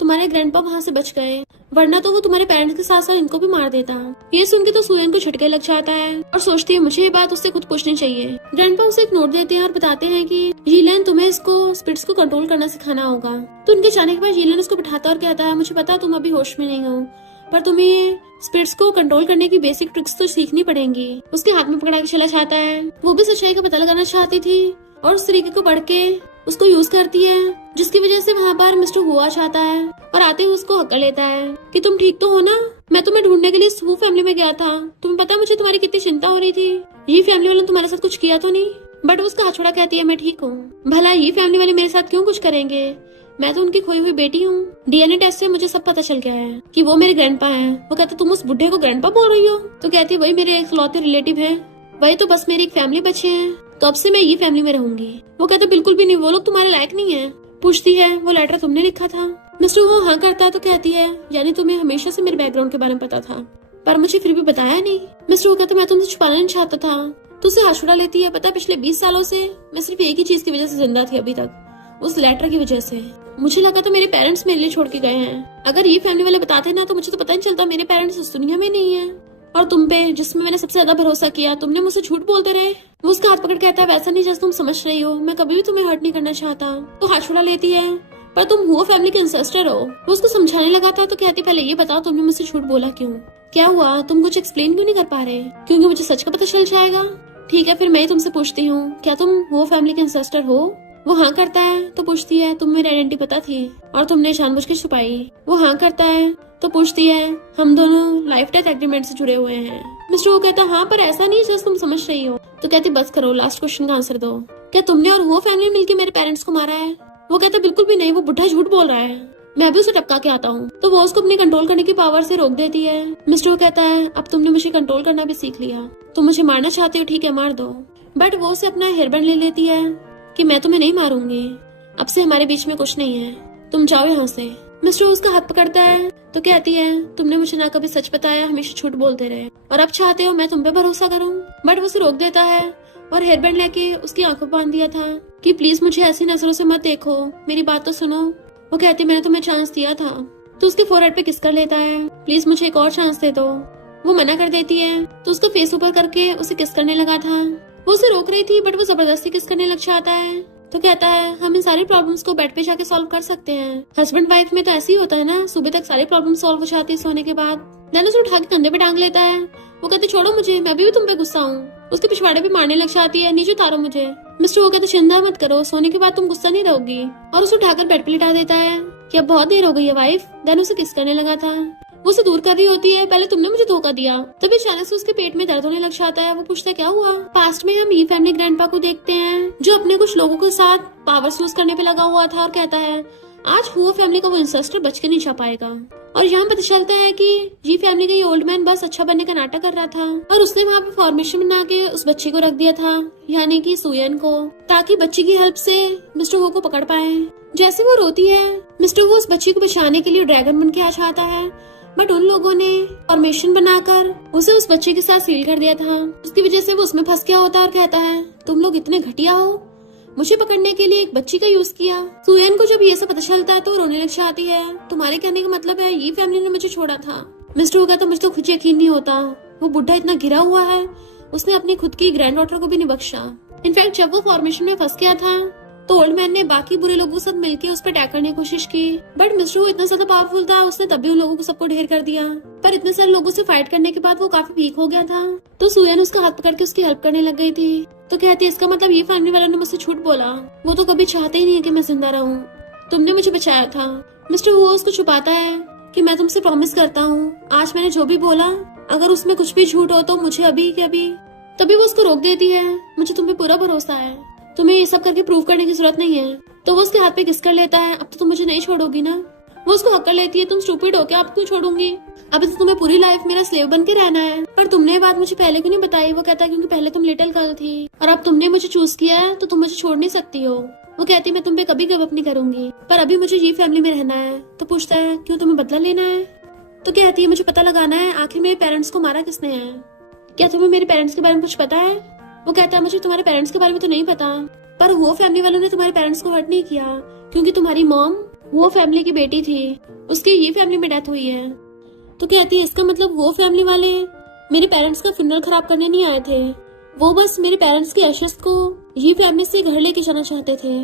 तुम्हारे ग्रैंडपा वहाँ से बच गए, वरना तो वो तुम्हारे पेरेंट्स के साथ साथ इनको भी मार देता। ये सुन के तो सुयन को झटके लग जाता है और सोचती है, मुझे ये बात उससे खुद पूछनी चाहिए। ग्रैंडपा उसे एक नोट देते हैं और बताते हैं कि यीलन, तुम्हें इसको स्पिरिट्स को कंट्रोल करना सिखाना होगा। तो उनके जाने के बाद यीलन उसको बिठाता और कहता है, मुझे पता तुम अभी होश में नहीं हो पर तुम्हें स्पिरिट्स को कंट्रोल करने की बेसिक ट्रिक्स तो सीखनी पड़ेंगी। उसके हाथ में पकड़ा के चला जाता है। वो भी सच्चाई का पता लगाना चाहती थी और उस तरीके को पढ़ के उसको यूज करती है, जिसकी वजह से वहाँ पर मिस्टर हुआ चाहता है और आते हुए उसको हक्का लेता है कि तुम ठीक तो हो ना? मैं तुम्हें ढूंढने के लिए सू फैमिली में गया था, तुम्हें पता मुझे तुम्हारी कितनी चिंता हो रही थी। ये फैमिली वालों ने तुम्हारे साथ कुछ किया तो नहीं? बट उसका हाथ छोड़ा कहती है, मैं ठीक हूँ। भला ये फैमिली वाले मेरे साथ क्यों कुछ करेंगे? मैं तो उनकी खोई हुई बेटी हूँ। डीएनए टेस्ट से मुझे सब पता चल गया है कि वो मेरे ग्रैंडपा हैं। वो कहते, तुम उस बुढ़े को ग्रैंडपा बोल रही हो? तो कहती है, वही मेरे इकलौते रिलेटिव है, वही तो बस मेरी एक फैमिली बचे हैं, तो अब से मैं ये फैमिली में रहूंगी। वो कहते, बिल्कुल भी नहीं, वो लोग तुम्हारे लायक नहीं है। पूछती है, वो लेटर तुमने लिखा था? मिस्टर वो हाँ करता है तो कहती है, यानी तुम्हें हमेशा से मेरे बैकग्राउंड के बारे में पता था पर मुझे फिर भी बताया नहीं। मिस्टर वो कहता, मैं तुमसे छुपाना नहीं चाहता था। तो उसे हाथ छुड़ा लेती है। पता पिछले 20 सालों से मैं सिर्फ एक ही चीज की वजह से जिंदा थी अभी तक, उस लेटर की वजह से। मुझे लगा तो मेरे पेरेंट्स मेरे लिए छोड़ के गए हैं। अगर ये फैमिली वाले बताते ना तो मुझे तो पता नहीं चलता मेरे पेरेंट्स इस दुनिया में नहीं है। और तुम पे जिसमें मैंने सबसे ज्यादा भरोसा किया, तुमने मुझसे झूठ बोलते रहे। वो उसका हाथ पकड़ कहता है, वैसा नहीं जैसे तुम समझ रही हो, मैं कभी भी तुम्हें हर्ट नहीं करना चाहता। तो हाथ छुड़ा लेती है, पर तुम हुआ फैमिली के इंसेस्टर हो। वो उसको समझाने लगा था तो कहती, पहले ये बताओ तुमने मुझसे झूठ बोला क्यों, क्या हुआ, तुम कुछ एक्सप्लेन क्यों नहीं कर पा रहे? क्योंकि मुझे सच का पता चल जाएगा। ठीक है, फिर मैं ही तुमसे पूछती हूँ, क्या तुम वो फैमिली के इंसेस्टर हो? वो हाँ करता है तो पूछती है, तुम मेरी आइडेंटिटी पता थी और तुमने जानबूझ के छुपाई? वो हाँ करता है तो पूछती है, हम दोनों लाइफ डेथ एग्रीमेंट से जुड़े हुए हैं। मिस्टर वो कहता है, हाँ पर ऐसा नहीं जैसे तुम समझ रही हो। तो कहती, बस करो, लास्ट क्वेश्चन का आंसर दो, क्या तुमने और वो फैमिली मिलकर मेरे पेरेंट्स को मारा है? वो कहता, बिल्कुल भी नहीं, वो बुढ़ा झूठ बोल रहा है, मैं अभी उसे टपका के आता हूँ। तो वो उसको अपने कंट्रोल करने की पावर से रोक देती है। मिस्टर वो कहता है, अब तुमने मुझे कंट्रोल करना भी सीख लिया, तुम मुझे मारना चाहते हो, ठीक है मार दो। बट वो उसे अपना हेयरबैंड ले लेती है कि मैं तुम्हें नहीं मारूंगी, अब से हमारे बीच में कुछ नहीं है, तुम जाओ यहाँ से। मिस्टर उसका हाथ पकड़ता है तो कहती है, तुमने मुझे ना कभी सच बताया, हमेशा झूठ बोलते रहे, और अब चाहते हो मैं तुम पे भरोसा करूं। बट वो उसे रोक देता है और हेयरबैंड लेके उसकी आंखों पर बांध दिया था कि प्लीज मुझे ऐसी नजरों से मत देखो, मेरी बात तो सुनो। वो कहती, मैंने तुम्हें चांस दिया था। तो उसके फोरहेड पे किस कर लेता है, प्लीज मुझे एक और चांस दे दो। वो मना कर देती है तो उसका फेस ऊपर करके उसे किस करने लगा था। वो उसे रोक रही थी बट वो जबरदस्ती किस करने लग जाता है। तो कहता है, हम इन सारी प्रॉब्लम्स को बेड पे जाके सॉल्व कर सकते हैं। हस्बैंड वाइफ में तो ऐसे ही होता है ना, सुबह तक सारी प्रॉब्लम सॉल्व हो जाती है सोने के बाद। देन उसे उठा के कंधे पे टांग लेता है। वो कहते, छोड़ो मुझे, मैं भी तुम पे गुस्सा हूँ। उसके पिछवाड़े पे मारने लग जाती है, नीचे उतारो मुझे। मिस्टर वो कहते, चिंता मत करो, सोने के बाद तुम गुस्सा नहीं रहोगी, और उसे उठाकर बेड पे लिटा देता है कि अब बहुत देर हो गई है वाइफ। देन उसे किस करने लगा था। वो उसे दूर कर रही होती है, पहले तुमने मुझे धोखा दिया। तभी अचानक से उसके पेट में दर्द होने लग जाता है। वो पूछता है, क्या हुआ? पास्ट में हम ये फैमिली ग्रैंडपा को देखते हैं जो अपने कुछ लोगों के साथ पावर्स यूज करने पे लगा हुआ था, और कहता है आज हुआ फैमिली का वो इंसेस्टर बच के नहीं जा पाएगा। और यहाँ पता चलता है कि जी फैमिली का ये ओल्ड मैन बस अच्छा बनने का नाटक कर रहा था, और उसने वहाँ पे फॉर्मेशन बना के उस बच्चे को रख दिया था, यानी कि सुयन को, ताकि बच्ची की हेल्प से मिस्टर वो को पकड़ पाए। जैसे वो रोती है, मिस्टर वो उस बच्ची को बचाने के लिए ड्रैगन बन के आ जाता है, बट उन लोगों ने फॉर्मेशन बनाकर उसे उस बच्चे के साथ सील कर दिया था। उसकी वजह से वो उसमें फंस गया होता है और कहता है, तुम लोग इतने घटिया हो, मुझे पकड़ने के लिए एक बच्ची का यूज किया। सुयन को जब ये सब पता चलता है तो रोने लग जाती है। तुम्हारे कहने का मतलब है ये फैमिली ने मुझे छोड़ा था? मिस्टर वो कहता, मुझे तो खुद यकीन नहीं होता, वो बुढ़ा इतना गिरा हुआ है, उसने अपनी खुद की ग्रैंड डॉटर को भी नहीं बख्शा। इनफैक्ट जब वो फॉर्मेशन में फंस गया था तो ओल्ड मैन ने बाकी बुरे लोगों के साथ मिलकर उस पर अटैक करने की कोशिश की, बट मिस्टर वो इतना ज्यादा पावरफुल था, उसने तब भी उन लोगों को सबको ढेर कर दिया। पर इतने सारे लोगों से फाइट करने के बाद वो काफी वीक हो गया था। तो सुयन उसका हाथ पकड़ के उसकी हेल्प करने लग गई थी। तो कहती है, इसका मतलब ये फैमिली वालों ने मुझसे झूठ बोला, वो तो कभी चाहते ही नहीं है कि मैं जिंदा रहूं, तुमने मुझे बचाया था। मिस्टर वो उसको छुपाता है कि मैं तुमसे प्रॉमिस करता हूँ, आज मैंने जो भी बोला अगर उसमें कुछ भी झूठ हो तो मुझे अभी के अभी। तभी वो उसको रोक देती है, मुझे तुम पे पूरा भरोसा है, तुम्हें ये सब करके प्रूव करने की जरूरत नहीं है। तो वो उसके हाथ पे किस कर लेता है, अब तो तुम मुझे नहीं छोड़ोगी ना? वो उसको हक कर लेती है, तुम स्टूपिड हो क्या, अब क्यों छोड़ूंगी, अब तो तुम्हें पूरी लाइफ मेरा स्लेव बन के रहना है। पर तुमने ये बात मुझे पहले क्यों नहीं बताई? वो कहता है, क्योंकि पहले तुम लिटिल गर्ल थी और अब तुमने मुझे चूज किया है तो तुम मुझे छोड़ नहीं सकती हो। वो कहती, मैं तुम पे कभी गिव अप नहीं करूंगी, पर अभी मुझे ये फैमिली में रहना है। तो पूछता है, क्यों तुम्हें बदला लेना है? तो कहती है, मुझे पता लगाना है आखिर मेरे पेरेंट्स को मारा किसने है, क्या तुम्हें मेरे पेरेंट्स के बारे में कुछ पता है? वो कहता है, मुझे तुम्हारे पेरेंट्स के बारे में तो नहीं पता, पर वो फैमिली वालों ने तुम्हारे पेरेंट्स को हर्ट नहीं किया, क्योंकि तुम्हारी मॉम वो फैमिली की बेटी थी, उसकी ये फैमिली में डेथ हुई है। तो कहती है, इसका मतलब वो फैमिली वाले मेरे पेरेंट्स का फ्यूनरल खराब करने नहीं आए थे, वो बस मेरे पेरेंट्स की एशेस को ये फैमिली से घर लेके जाना चाहते थे,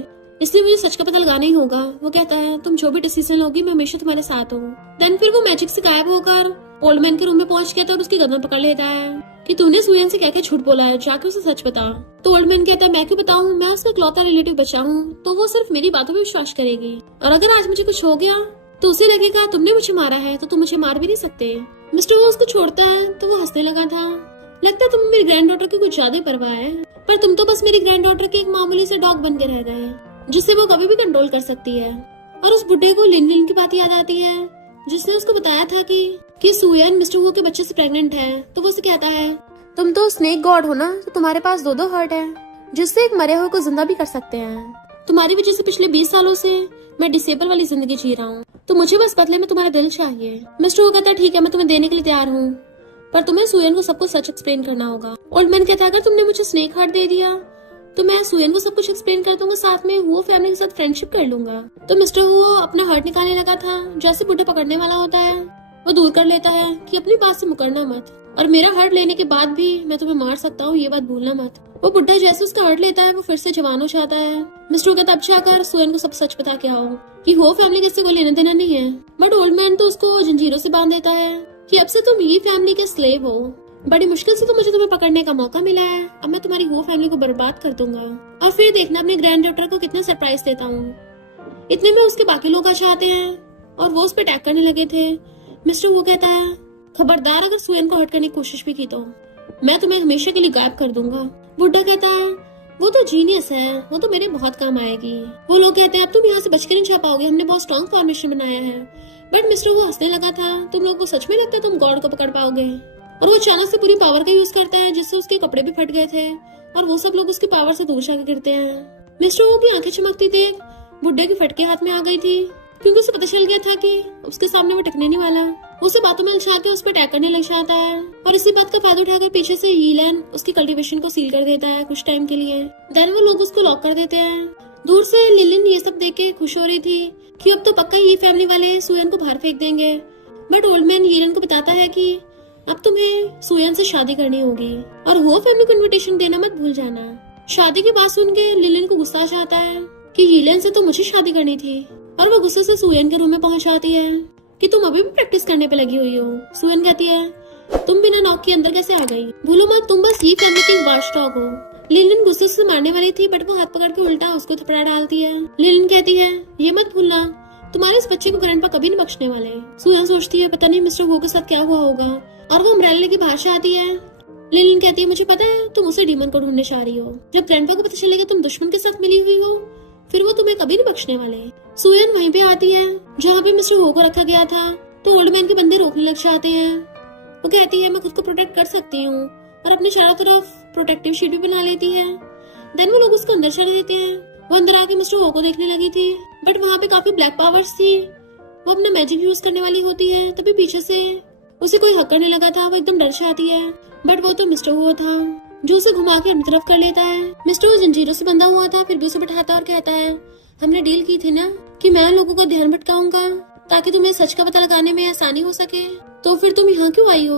इसलिए मुझे सच का पता लगाना ही होगा। वो कहता है, तुम जो भी डिसीजन लोगी मैं हमेशा तुम्हारे साथ हूँ। देन फिर वो मैजिक से गायब होकर ओल्ड मैन के रूम में पहुंच गया था और उसकी गर्दन पकड़ लेता है कि तूने सुयन से क्या क्या झूठ बोला है, जाकर उसे सच बता। तो ओल्ड मैन कहता है, मैं क्यों बताऊं, मैं उसका इकलौता रिलेटिव बचा हूँ, तो वो सिर्फ मेरी बातों पे विश्वास करेगी, और अगर आज मुझे कुछ हो गया तो उसे लगेगा तुमने मुझे मारा है, तो तुम मुझे मार भी नहीं सकते। मिस्टर वो उसको छोड़ता है तो वो हंसने लगा था, लगता है तुम्हें मेरी ग्रैंड डॉटर की कुछ ज्यादा ही परवाह है, पर तुम तो बस मेरी ग्रैंड डॉटर के एक मामूली से डॉग बन के रह गए जिससे वो कभी भी कंट्रोल कर सकती है। और उस बुड्ढे को लिन लिन की बात याद आती है जिसने उसको बताया था कि सुयन मिस्टर वो के बच्चे से प्रेग्नेंट है। तो वो उसे कहता है, तुम तो स्नेक गॉड हो ना, तो तुम्हारे पास दो दो हार्ट है जिससे एक मरे हुए को जिंदा भी कर सकते हैं। तुम्हारी वजह से पिछले 20 सालों से मैं डिसेबल वाली जिंदगी जी रहा हूँ, तो मुझे बस बदले में तुम्हारा दिल चाहिए। मिस्टर वो कहता है, ठीक है मैं तुम्हें देने के लिए तैयार हूँ, पर तुम्हें सुयन को सब कुछ सच एक्सप्लेन करना होगा। ओल्ड मैन कहता है, अगर तुमने मुझे स्नेक हार्ट दे दिया तो मैं सुयन को सब कुछ एक्सप्लेन कर दूंगा, साथ में वो फैमिली के साथ फ्रेंडशिप कर लूंगा। तो मिस्टर वो अपना हार्ट निकालने लगा था, जैसे बुढ़े पकड़ने वाला होता है वो दूर कर लेता है कि अपनी बात से मुकरना मत। और मेरा हार्ट लेने के बाद भी मैं तुम्हें मार सकता हूँ, ये बात भूलना मत। वो बुड्ढा जैसे उसका हार्ट लेता है वो फिर से जवान हो जाता है। मिस्टर कहता अब जाकर सुयन को सब सच बता के आओ कि हो फैमिली के इससे कोई लेना देना नहीं है। बट ओल्ड मैन तो उसको जंजीरों से बांध देता है कि अब से तुम ये फैमिली के स्लेव हो। बड़ी मुश्किल से तो मुझे तुम्हें पकड़ने का मौका मिला है, अब मैं तुम्हारी हो फैमिली को बर्बाद कर दूंगा और फिर देखना अपने ग्रैंड डॉटर को कितना सरप्राइज देता हूँ। इतने में उसके बाकी लोग आ जाते हैं और वो उस पर अटैक करने लगे थे। मिस्टर वो कहता है खबरदार अगर सुयन को हर्ट करने की कोशिश भी की तो मैं तुम्हें हमेशा के लिए गायब कर दूंगा। बुड्ढा कहता है वो तो जीनियस है, वो तो मेरे बहुत काम आएगी। वो लोग कहते हैं अब तुम यहाँ से बच कर नहीं जा पाओगे, हमने बहुत स्ट्रॉन्ग फॉर्मेशन बनाया है। बट मिस्टर वो हंसने लगा था, तुम लोग को सच में लगता है तुम गॉड को पकड़ पाओगे? और वो अचानक से पूरी पावर का यूज करता है जिससे उसके कपड़े भी फट गए थे और वो सब लोग उसकी पावर से दूर जाकर गिरते हैं। मिस्टर वो की आंखें चमकती थी, बुड्ढे की फटके हाथ में आ गई थी क्योंकि उसे पता चल गया था कि उसके सामने वो टिकने नहीं वाला। उसे बातों में उलझा के उस पर अटैक करने लग जाता है और इसी बात का फायदा उठाकर पीछे से यीलन उसकी कल्टीवेशन को सील कर देता है कुछ टाइम के लिए। देन वो लोग उसको लॉक कर देते हैं। दूर से लिलिन ये सब देख के खुश हो रही थी कि अब तो पक्का ये फैमिली वाले सुयन को बाहर फेंक देंगे। बट ओल्ड मैन यीलन को बताता है कि अब तुम्हें सुयन से शादी करनी होगी और वो फैमिली को इनविटेशन देना मत भूल जाना। शादी की बात सुन के लिलिन को गुस्सा आ जाता है कि यीलन से तो मुझे शादी करनी थी और वो गुस्से से सुयन के रूम में पहुंच जाती है कि तुम अभी भी प्रैक्टिस करने पे लगी हुई हो। सुयन कहती है तुम बिना नॉक के अंदर कैसे आ गई? भूलो मत तुम बस ये फैमिली की वॉच डॉग हो। लिलिन गुस्से से मारने वाली थी बट वो हाथ पकड़ के उल्टा उसको थपड़ा डालती है। लिलिन कहती है ये मत भूलना तुम्हारे इस बच्चे को ग्रैंडपा कभी नहीं बख्शने वाले। सुयन सोचती है पता नहीं मिस्टर वो के साथ क्या हुआ होगा और वो अम्ब्रेला की भाषा आती है। लिलिन कहती है मुझे पता है तुम उसे डीमन को ढूंढने जा रही हो। जब ग्रैंडपा को पता चलेगा तुम दुश्मन के साथ मिली हुई हो फिर वो तुम्हें कभी नहीं बख्शने वाले। सुयन वहीं पे आती है जहाँ पे मिस्टर हो को रखा गया था तो ओल्ड मैन के बंदे रोकने लग जाते हैं। वो कहती है मैं खुद को प्रोटेक्ट कर सकती हूँ और अपने चारों तरफ प्रोटेक्टिव शीट भी बना लेती है। देन वो लोग उसको अंदर चढ़ देते हैं। वो अंदर आके मिस्टर हो को देखने लगी थी बट वहाँ पे काफी ब्लैक पावर्स थी। वो अपना मैजिक यूज करने वाली होती है तभी पीछे से उसे कोई हक करने लगा था। वो एकदम डर जाती है बट वो तो मिस्टर हुआ था जो उसे घुमा के अपनी तरफ कर लेता है। मिस्टर वो जंजीरों से बंधा हुआ था फिर भी उसे बैठाता और कहता है हमने डील की थी ना कि मैं लोगों का ध्यान भटकाऊंगा ताकि तुम्हें सच का पता लगाने में आसानी हो सके, तो फिर तुम यहाँ क्यों आई हो?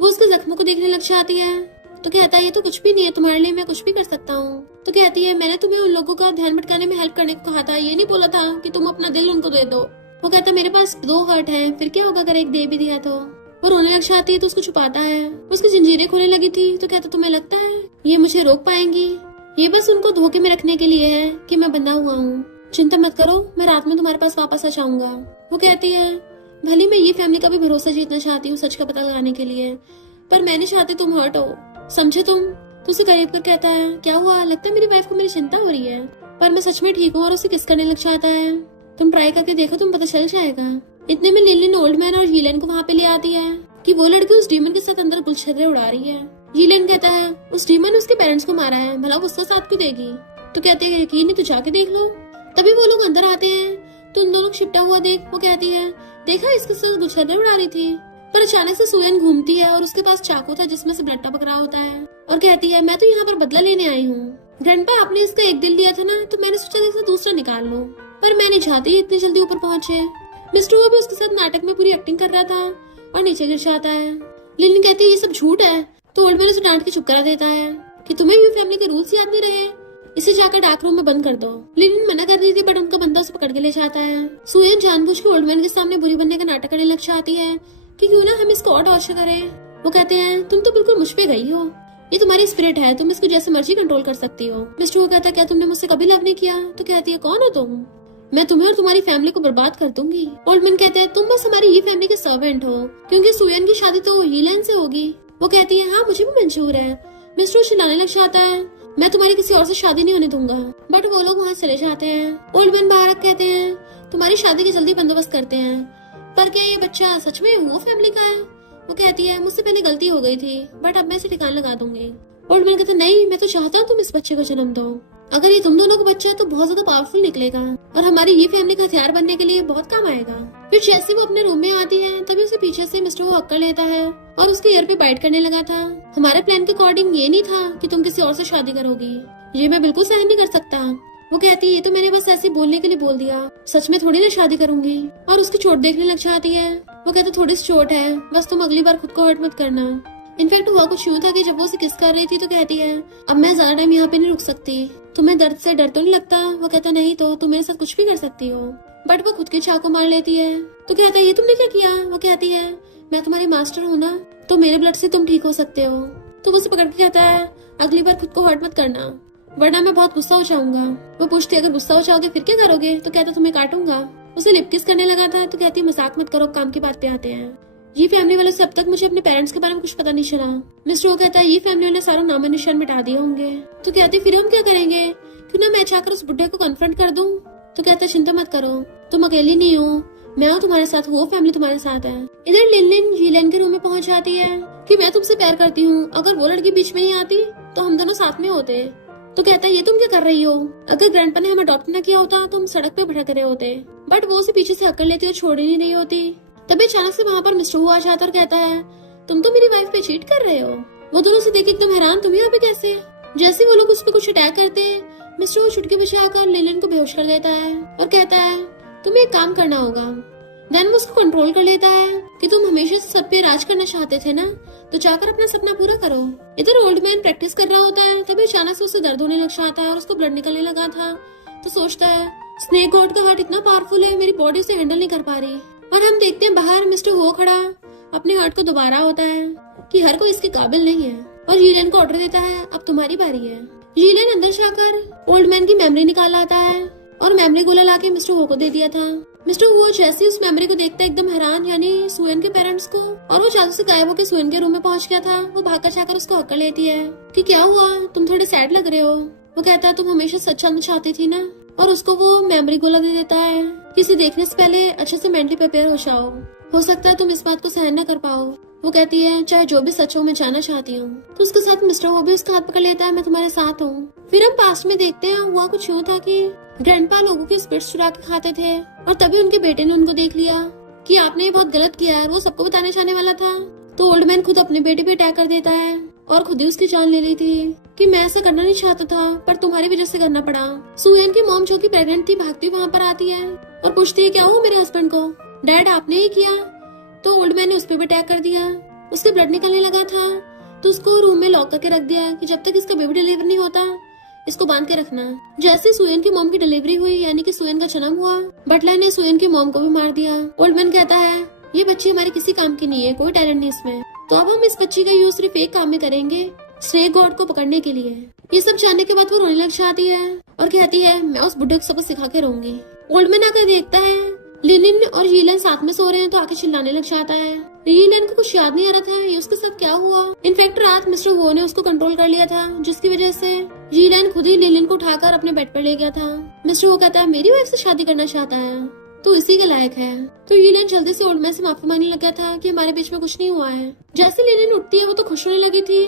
वो उसके जख्मों को देखने लग जाती है तो कहता है ये तो कुछ भी नहीं है, तुम्हारे लिए मैं कुछ भी कर सकता हूँ। तो कहती है मैंने तुम्हें उन लोगों का ध्यान भटकाने में हेल्प करने को कहा था, ये नहीं बोला था कि तुम अपना दिल उनको दे दो। वो कहता है मेरे पास 2 हार्ट है, फिर क्या होगा अगर एक दे भी दिया तो। वो रोने लग जाती है तो उसको छुपाता है। उसकी जंजीरें खोलने लगी थी तो कहता तुम्हें लगता है ये मुझे रोक पाएंगी? ये बस उनको धोखे में रखने के लिए है कि मैं बंधा हुआ हूँ। चिंता मत करो मैं रात में तुम्हारे पास वापस आ जाऊंगा। वो कहती है भले मैं ये फैमिली का भी भरोसा जीतना चाहती हूँ सच का पता लगाने के लिए पर मैं नहीं चाहती तुम हर्ट हो, समझे तुम? तो उसे करीब कर कहता है क्या हुआ? लगता है मेरी वाइफ को मेरी चिंता हो रही है पर मैं सच में ठीक हूँ और उसे किस करने लग जाता है। तुम ट्राई करके देखो तुम पता चल जाएगा। इतने में लिलिन ओल्ड मैन और यीलन को वहाँ पे ले आती है कि वो लड़की उस डीमन के साथ अंदर गुलछर्रे उड़ा रही है। यीलन कहता है उस डीमन ने उसके पेरेंट्स को मारा है, भला वो उसका साथ क्यों देगी? तो कहते हैं यकीन नहीं तो जाके देख लो। तभी वो लोग अंदर आते हैं तो उन दोनों को छिपटा हुआ देख वो कहती है देखा इसके साथ गुलछर्रे उड़ा रही थी। पर अचानक से सुयन घूमती है और उसके पास चाकू था जिसमें से ब्लड टपक रहा होता है और कहती है मैं तो यहाँ पर बदला लेने आई हूँ। ग्रैंडपा आपने इसका एक दिल दिया था ना तो मैंने सोचा इसका दूसरा निकाल लो पर मैं नहीं चाहती इतनी जल्दी ऊपर पहुंचे। मिस्टर वो भी उसके साथ नाटक में पूरी एक्टिंग कर रहा था और नीचे गिर जाता है। लिलिन कहती है ये सब झूठ है तो ओल्ड मैन उसे डांट के चुप करा देता है कि तुम्हें भी फैमिली के रूल्स याद नहीं रहे, इसे जाकर डार्क रूम में बंद कर दो। लिलिन मना कर रही थी बट उनका बंदा उसे पकड़ के ले जाता है। सुयन जानबूझ के ओल्ड मैन के सामने बुरी बनने का नाटक करने लग जाती है कि क्यों ना हम इसको और टॉर्चर करें। वो कहते हैं तुम तो बिल्कुल मुझ पे गई हो, ये तुम्हारी स्पिरिट है, तुम इसको जैसे मर्जी कंट्रोल कर सकती हो। मिस्टर वो कहता है क्या तुमने मुझसे कभी लव नहीं किया? तो कहती है कौन हो तुम? मैं तुम्हें और तुम्हारी फैमिली को बर्बाद कर दूंगी। ओल्ड मैन कहते हैं तुम बस हमारी ये फैमिली के सर्वेंट हो क्योंकि सुयन की शादी तो यीलन से होगी। वो कहती है हाँ मुझे भी मंजूर है। मिस्टर चिल्लाने लग जाता है मैं तुम्हारी किसी और से शादी नहीं होने दूंगा। बट वो लोग वहाँ चले जाते हैं। ओल्ड मैन बाहर कहते हैं तुम्हारी शादी की जल्दी बंदोबस्त करते हैं, पर क्या ये बच्चा सच में वो फैमिली का है? वो कहती है मुझसे पहले गलती हो गई थी बट अब मैं इसे ठिकाना लगा दूंगी। ओल्ड मैन कहते नहीं मैं तो चाहता हूँ तुम इस बच्चे को जन्म दो, अगर ये तुम दोनों का बच्चा है तो बहुत ज्यादा पावरफुल निकलेगा और हमारी ये फैमिली का हथियार बनने के लिए बहुत काम आएगा। फिर जैसे वो अपने रूम में आती है तभी उसे पीछे से मिस्टर वो हक्कर लेता है और उसके ईयर पे बाइट करने लगा था। हमारे प्लान के अकॉर्डिंग ये नहीं था कि तुम किसी और से शादी करोगी, ये मैं बिल्कुल सहन नहीं कर सकता। वो कहती है ये तो मैंने बस ऐसे बोलने के लिए बोल दिया, सच में थोड़ी ना शादी करूंगी। और उसकी चोट देखने लग जाती है। वो कहते थोड़ी सी चोट है, बस तुम अगली बार खुद को हर्ट मत करना। इनफैक्ट हुआ कुछ यूं था कि जब वो उसे किस कर रही थी तो कहती है अब मैं ज्यादा टाइम यहाँ पे नहीं रुक सकती, तुम्हें दर्द से डर तो नहीं लगता? वो कहता नहीं तो तुम मेरे साथ कुछ भी कर सकती हो। बट वो खुद के चाकू मार लेती है। तो कहता है ये तुमने क्या किया? वो कहती है मैं तुम्हारी मास्टर हूँ ना, तो मेरे ब्लड से तुम ठीक हो सकते हो। तो वो उसे पकड़ के कहता है अगली बार खुद को हर्ट मत करना, वरना मैं बहुत गुस्सा हो जाऊंगा। वो पूछती है अगर गुस्सा हो जाओगे फिर क्या करोगे? तो कहता तुम्हें काटूंगा। उसे लिप किस करने लगा था तो कहती मजाक मत करो, काम की बात पे आते हैं। ये फैमिली वालों से अब तक मुझे अपने पेरेंट्स के बारे में कुछ पता नहीं चला। मिस्टर वो कहता है ये फैमिली वाले सारा नाम निशान मिटा दिए होंगे। तो कहती फिर हम क्या करेंगे? क्यों ना मैं चाहकर उस बुढ़े को कन्फ्रंट कर दूं? तो कहता चिंता मत करो, तुम अकेली नहीं हो, मैं हूँ तुम्हारे साथ, वो फैमिली तुम्हारे साथ है। इधर लिनलिन जीलन के रूम में पहुंच जाती है कि मैं तुमसे प्यार करती हूँ, अगर वो लड़की बीच में नहीं आती तो हम दोनों साथ में होते। तो कहता है ये तुम क्या कर रही हो? अगर ग्रैंडपा ने हमें अडॉप्ट न किया होता तो हम सड़क पे भटक रहे होते। बट वो उसे पीछे से हक्कर लेती और छोड़ ही नहीं रही होती। तभी अचानक से वहाँ पर मिस्टर वो आ जाता और कहता है तुम तो मेरी वाइफ पे चीट कर रहे हो। वो दोनों से देख एकदम हैरान, तुम यहाँ पे कैसे? जैसे वो लोग उस पर कुछ अटैक करते हैं, मिस्टर वो चुटकी बजाकर लिनलिन को बेहोश कर देता है और कहता है तुम्हें एक काम करना होगा। देन वो उसको कंट्रोल कर लेता है कि तुम हमेशा से सब पे राज करना चाहते थे ना, तो जाकर अपना सपना पूरा करो। इधर ओल्ड मैन प्रैक्टिस कर रहा होता है, तभी अचानक से उसे दर्द होने लग जाता है और उसको ब्लड निकलने लगा था। तो सोचता है स्नेक गॉड का हार्ट इतना पावरफुल है, मेरी बॉडी उसे हैंडल नहीं कर पा रही। और हम देखते हैं बाहर मिस्टर हो खड़ा अपने हार्ट को दोबारा होता है कि हर कोई इसके काबिल नहीं है, और जीलियन को ऑर्डर देता है अब तुम्हारी बारी है। जीलियन अंदर जाकर ओल्ड मैन की मेमोरी निकाल आता है और मेमोरी गोला लाके मिस्टर हो को दे दिया था। मिस्टर वो जैसे ही उस मेमोरी को देखता है एकदम हैरान, यानी सुएन के पेरेंट्स को, और वो जादू से गायब होकर सुएन के रूम में पहुंच गया था। वो भागकर जाकर उसको हक्कर लेती है कि क्या हुआ, तुम थोड़े सैड लग रहे हो। वो कहता है तुम हमेशा सच जानना चाहती थी ना, और उसको वो मेमोरी गोला दे देता है किसी देखने से पहले अच्छे से मेंटली प्रिपेयर हो जाओ, हो सकता है तुम इस बात को सहन न कर पाओ। वो कहती है चाहे जो भी सच हो मैं जानना चाहती हूँ। तो उसके साथ मिस्टर वो भी उसका हाथ पकड़ लेता है, मैं तुम्हारे साथ हूँ। फिर हम पास्ट में देखते हैं हुआ कुछ यूँ था कि ग्रैंडपा लोगों की स्पिरिट्स चुरा के खाते थे, और तभी उनके बेटे ने उनको देख लिया कि आपने ये बहुत गलत किया है, वो सबको बताने जाने वाला था। तो ओल्ड मैन खुद अपने बेटे पे अटैक कर देता है और खुद ही उसकी जान ले ली थी कि मैं ऐसा करना नहीं चाहता था पर तुम्हारी वजह से करना पड़ा। सुयन की मॉम जो कि प्रेग्नेंट थी भागती वहाँ पर आती है और पूछती है क्या हुआ मेरे हस्बैंड को? डैड आपने ही किया। तो ओल्ड मैन ने उस पर भी अटैक कर दिया, उसके ब्लड निकलने लगा था, तो उसको रूम में लॉक करके रख दिया कि जब तक इसका बेबी डिलीवर नहीं होता इसको बांध के रखना। जैसे सुयन की मॉम की डिलीवरी हुई, यानी कि सुयन का जन्म हुआ, बटलर ने सुयन की मॉम को भी मार दिया। ओल्ड मैन कहता है ये बच्ची हमारे किसी काम की नहीं है, कोई टैलेंट नहीं इसमें, तो अब हम इस बच्ची का यूज सिर्फ एक काम में करेंगे, स्नेक गॉड को पकड़ने के लिए। ये सब जानने के बाद वो रोने लग जाती है और कहती है मैं उस बुढ़े को सबक सिखा के रहूंगी। ओल्ड मैन आकर देखता है लिनिन और यीलन साथ में सो रहे हैं तो आके चिल्लाने लग जाता है। यीलन को कुछ याद नहीं आ रहा था ये उसके साथ क्या हुआ। इनफैक्ट रात मिस्टर वो ने उसको कंट्रोल कर लिया था, जिसकी वजह से यीलन खुद ही लिनिन को उठाकर अपने बेड पर ले गया था। मिस्टर वो कहता है मेरी वाइफ से शादी करना चाहता है तो इसी के लायक है। तो यीलन जल्दी से ओल्ड मैन से माफी मांगने लग गया था कि हमारे बीच में कुछ नहीं हुआ है। जैसे लिनिन उठती है वो तो खुश होने लगी थी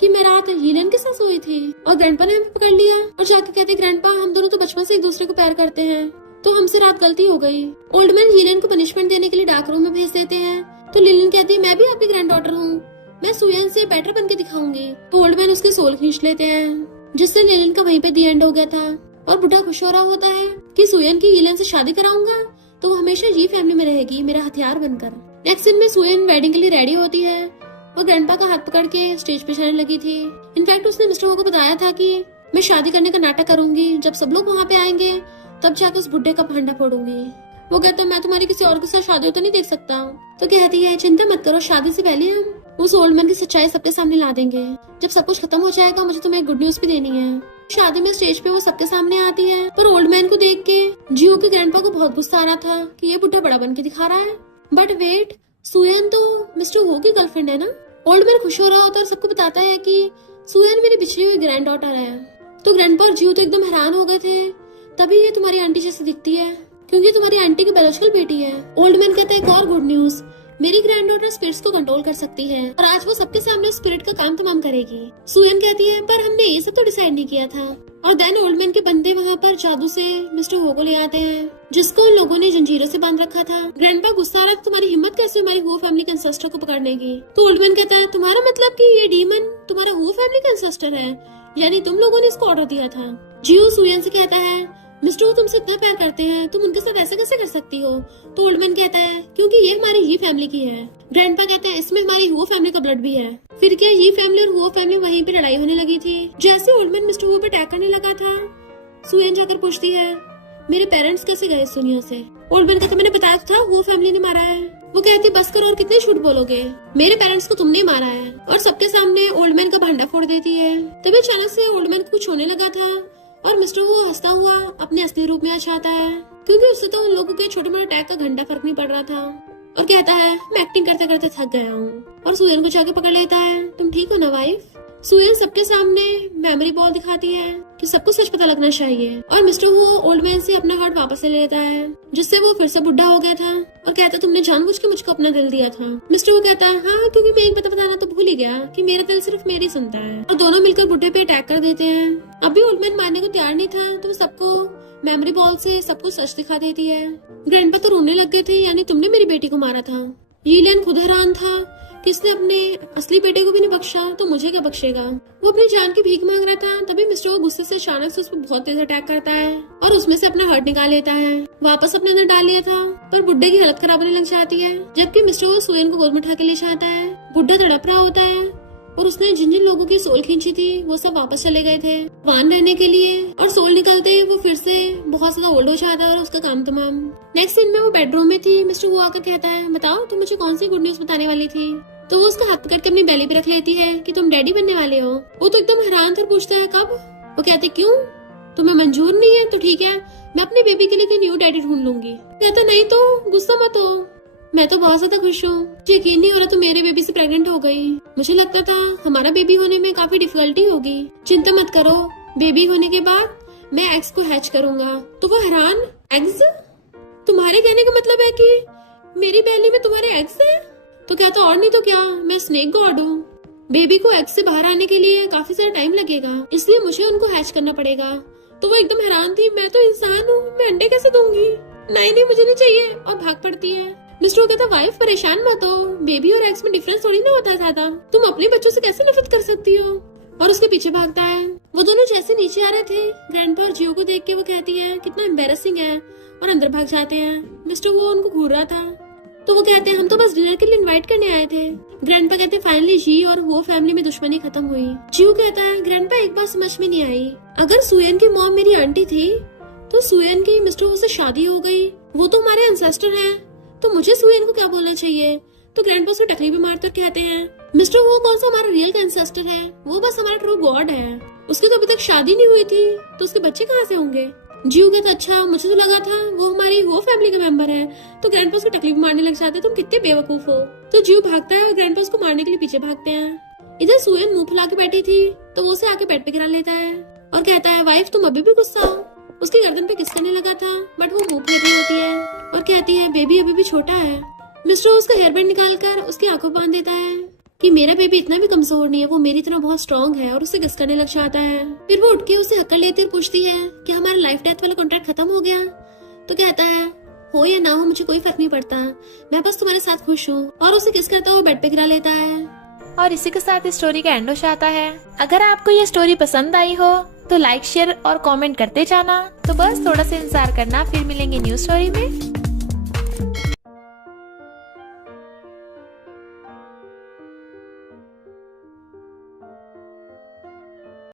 कि मैं रात यीलन के साथ सोई थी, और ग्रैंडपा ने हमें पकड़ लिया और जाके कहते ग्रैंडपा हम दोनों तो बचपन से एक दूसरे को प्यार करते हैं, तो हमसे रात गलती हो गई। ओल्ड मैन यीलन को पनिशमेंट देने के लिए डार्क रूम में भेज देते हैं। तो लिलिन कहती है मैं भी आपकी ग्रैंड डॉटर हूँ, मैं सुयन से बेटर बन के दिखाऊंगी। तो ओल्ड मैन उसके सोल खींच लेते हैं, जिससे लिलिन का वहीं पे दी एंड हो गया था। और बुढ़ा खुश हो रहा होता है कि सुयन की यीलन से शादी कराऊंगा तो वो हमेशा ये फैमिली में रहेगी मेरा हथियार बनकर। नेक्स्ट सीन में सुयन वेडिंग के लिए रेडी होती है, वो ग्रैंडपा का हाथ पकड़ के स्टेज पे जाने लगी थी। इनफैक्ट उसने मिस्टर को बताया था कि मैं शादी करने का नाटक करूंगी, जब सब लोग वहाँ पे आएंगे तब जाकर उस बुड्ढे का भांडा फोड़ूंगी। वो कहता मैं तुम्हारी किसी और के साथ शादी तो नहीं देख सकता। तो कहती है चिंता मत करो, शादी से पहले हम उस ओल्ड मैन की सच्चाई सबके सामने ला देंगे। जब सब कुछ खत्म हो जाएगा मुझे तुम्हें गुड न्यूज भी देनी है। शादी में स्टेज पे वो सबके सामने आती है, पर ओल्ड मैन को देख के जियो के ग्रैंडपा को बहुत गुस्सा आ रहा था कि ये बुढ़ा बड़ा बन के दिखा रहा है। बट वेट, सुयन तो मिस्टर हो की गर्लफ्रेंड है ना। ओल्ड मैन खुश हो रहा होता है और सबको बताता है कि सुयन मेरी बिछड़ी हुई ग्रैंड डॉटर है। तो ग्रैंडपा और जियो तो एकदम हैरान हो गए थे। तभी ये तुम्हारी आंटी जैसी दिखती है क्योंकि तुम्हारी आंटी की बायोलॉजिकल बेटी है। ओल्ड मैन कहता है एक और गुड न्यूज, मेरी ग्रैंड डॉटर स्पिरिट्स को कंट्रोल कर सकती है और आज वो सबके सामने स्पिरिट का काम तमाम करेगी। सुयन कहती है पर हमने ये सब तो डिसाइड नहीं किया था। और देन ओल्ड मैन के बंदे वहाँ पर जादू से मिस्टर हो को ले आते हैं, जिसको उन लोगों ने जंजीरों से बांध रखा था। ग्रैंडपा गुस्सा आ रहा था तुम्हारी हिम्मत कैसे हमारी हो फैमिली के एंसेस्टर को पकड़ने की। तो ओल्ड मैन कहता है तुम्हारा मतलब कि ये डीमन तुम्हारा हो फैमिली का एंसेस्टर है, यानी तुम लोगों ने इसको ऑर्डर दिया था। जियो सुयन से कहता है मिस्टर वो तुमसे इतना प्यार करते हैं, तुम उनके साथ ऐसे कैसे कर सकती हो? तो ओल्ड मैन कहता है क्योंकि ये हमारी ही फैमिली की है। ग्रैंडपा कहते हैं इसमें हमारी हुओ फैमिली का ब्लड भी है। फिर क्या ये फैमिली और हुओ फैमिली वहीं पे लड़ाई होने लगी थी। जैसे ओल्ड मैन मिस्टर हुओ पे अटैक करने लगा था, सुएन जाकर पूछती है मेरे पेरेंट्स कैसे गए इस दुनिया से? ओल्ड मैन कहता मैंने बताया था वो फैमिली ने मारा है। वो कहती बस करो और कितने झूठ बोलोगे, मेरे पेरेंट्स को तुमने मारा है। और सबके सामने ओल्ड मैन का भांडा फोड़ देती है। तभी अचानक से ओल्ड मैन को कुछ होने लगा था और मिस्टर वो हंसता हुआ अपने असली रूप में आ जाता है, क्योंकि उससे तो उन लोगों के छोटे मोटे अटैक का घंटा फर्क नहीं पड़ रहा था। और कहता है मैं एक्टिंग करते करते थक गया हूँ। और सुएन को जाके पकड़ लेता है, तुम ठीक हो ना वाइफ? सुएन सबके सामने मेमोरी बॉल दिखाती है कि सबको सच पता लगना चाहिए। और मिस्टर वो ओल्ड मैन से अपना हार्ट वापस ले लेता है, जिससे वो फिर से बुढ़ा हो गया था। और कहता तुमने जानबूझ के मुझको अपना दिल दिया था। मिस्टर वो कहता है हाँ, क्योंकि मैं एक बात बताना तो भूल ही गया कि मेरा दिल सिर्फ मेरी सुनता है। और दोनों मिलकर बुढ़े पे अटैक कर देते हैं। अभी ओल्ड मैन मारने को तैयार नहीं था तो सबको मेमोरी बॉल से सब कुछ सच दिखा देती है। ग्रैंडपा तो रोने लग गए थे, यानी तुमने मेरी बेटी को मारा था। यीलियन खुद हैरान था, किसने अपने असली बेटे को भी नहीं बख्शा तो मुझे क्या बख्शेगा। वो अपनी जान की भीख मांग रहा था। तभी मिस्टर वो गुस्से से अचानक से उस पर बहुत तेज अटैक करता है और उसमें से अपना हार्ट निकाल लेता है। वापस अपने अंदर डाल लिया था, पर बुड्ढे की हालत खराब होने लग जाती है। जबकि मिस्टर वो सुएन को गोद में उठा के ले जाता है। बुड्ढा तड़प रहा होता है और उसने जिन जिन लोगों की सोल खींची थी वो सब वापस चले गए थे वान रहने के लिए। और सोल निकलते ही वो फिर से बहुत ज्यादा ओल्ड हो जाता है और उसका काम तमाम। नेक्स्ट सीन में वो बेडरूम में थी। मिस्टर वो आकर कहता है बताओ तुम मुझे कौन सी गुड न्यूज बताने वाली थी? तो वो उसका हाथ पकड़ के अपनी बेली पे रख लेती है कि तुम डैडी बनने वाले हो। वो तो एकदम हैरान था, पूछता है कब? वो कहते क्यों, तुम्हें मंजूर नहीं है? तो ठीक है, मैं अपनी बेबी के लिए न्यू डैडी ढूंढ लूंगी। कहता नहीं तो गुस्सा मत हो, मैं तो बहुत ज्यादा खुश हूँ। यकीन नहीं हो रहा तो मेरे बेबी से प्रेग्नेंट हो गई। मुझे लगता था हमारा बेबी होने में काफी डिफिकल्टी होगी। चिंता मत करो, बेबी होने के बाद मैं एग्स को हैच करूंगा। तो वो हैरान, एग्स? तुम्हारे कहने का मतलब है कि मेरी बेली में तुम्हारे एग्स है? तो क्या तो और नहीं तो क्या, मैं स्नेक गॉड हूँ। बेबी को एग से बाहर आने के लिए काफी सारा टाइम लगेगा, इसलिए मुझे उनको हैच करना पड़ेगा। तो वो एकदम हैरान थी, मैं तो इंसान हूँ, मैं अंडे कैसे दूंगी? नहीं नहीं मुझे नहीं चाहिए, और भाग पड़ती है। मिस्टर वो कहता वाइफ परेशान मत हो, बेबी और एग्स में डिफरेंस थोड़ी ना होता है ज्यादा, तुम अपने बच्चों से कैसे नफरत कर सकती हो? और उसके पीछे भागता है। वो दोनों जैसे नीचे आ रहे थे, ग्रैंडपा और जियो को देख के वो कहती है कितना एम्बेरसिंग है, और अंदर भाग जाते हैं। मिस्टर वो उनको घूर रहा था, तो वो कहते हैं हम तो बस डिनर के लिए इनवाइट करने आए थे। ग्रैंडपा कहते हैं फाइनली जी और वो फैमिली में दुश्मनी खत्म हुई। जियो कहता है ग्रैंडपा एक बात समझ में नहीं आई, अगर सुएन की मॉम मेरी आंटी थी तो सुएन की मिस्टर वो से शादी हो गई, वो तो हमारे एंसेस्टर हैं, तो मुझे सुएन को क्या बोलना चाहिए? तो ग्रैंडपा उसको टकली भी मारकर कहते हैं मिस्टर वो कौन सा हमारा रियल एंसेस्टर है, वो बस हमारा ट्रू गॉड है, उसकी तो अभी तक शादी नहीं हुई थी, तो उसके बच्चे कहाँ से होंगे? जियो कहता अच्छा मुझे तो लगा था वो हमारी वो फैमिली का मेंबर है। तो ग्रैंडपा उसको टकली भी मारने लग जाते हैं, तुम कितने बेवकूफ हो। तो जियो भागता है और ग्रैंडपा उसको मारने के लिए पीछे भागते हैं। इधर सुएन मुंह फुला के बैठी थी, तो वो उसे आके बेड पे गिरा लेता है और कहता है वाइफ तुम अभी भी गुस्सा हो? उसकी गर्दन पे किस करने लगा था, बट वो मुंह फेर रही होती है और कहती है बेबी अभी भी छोटा है। मिस्टर उसका हेयर बैंड निकाल कर उसकी आंखों बांध देता है कि मेरा बेबी इतना भी कमजोर नहीं है, वो मेरी तरह बहुत स्ट्रॉन्ग है, और उसे किस करने लग जाता है। फिर वो उठ के उसे हक्कर लेती और पूछती है कि हमारा लाइफ डेथ वाला कॉन्ट्रैक्ट खत्म हो गया? तो कहता है हो या ना हो मुझे कोई फर्क नहीं पड़ता, मैं बस तुम्हारे साथ खुश हूँ, और उसे किस करता हुआ बेड पे गिरा लेता है। और इसी के साथ इस स्टोरी का एंड हो जाता है। अगर आपको ये स्टोरी पसंद आई हो तो लाइक शेयर और कमेंट करते जाना। तो बस थोड़ा सा इंतजार करना, फिर मिलेंगे न्यू स्टोरी में।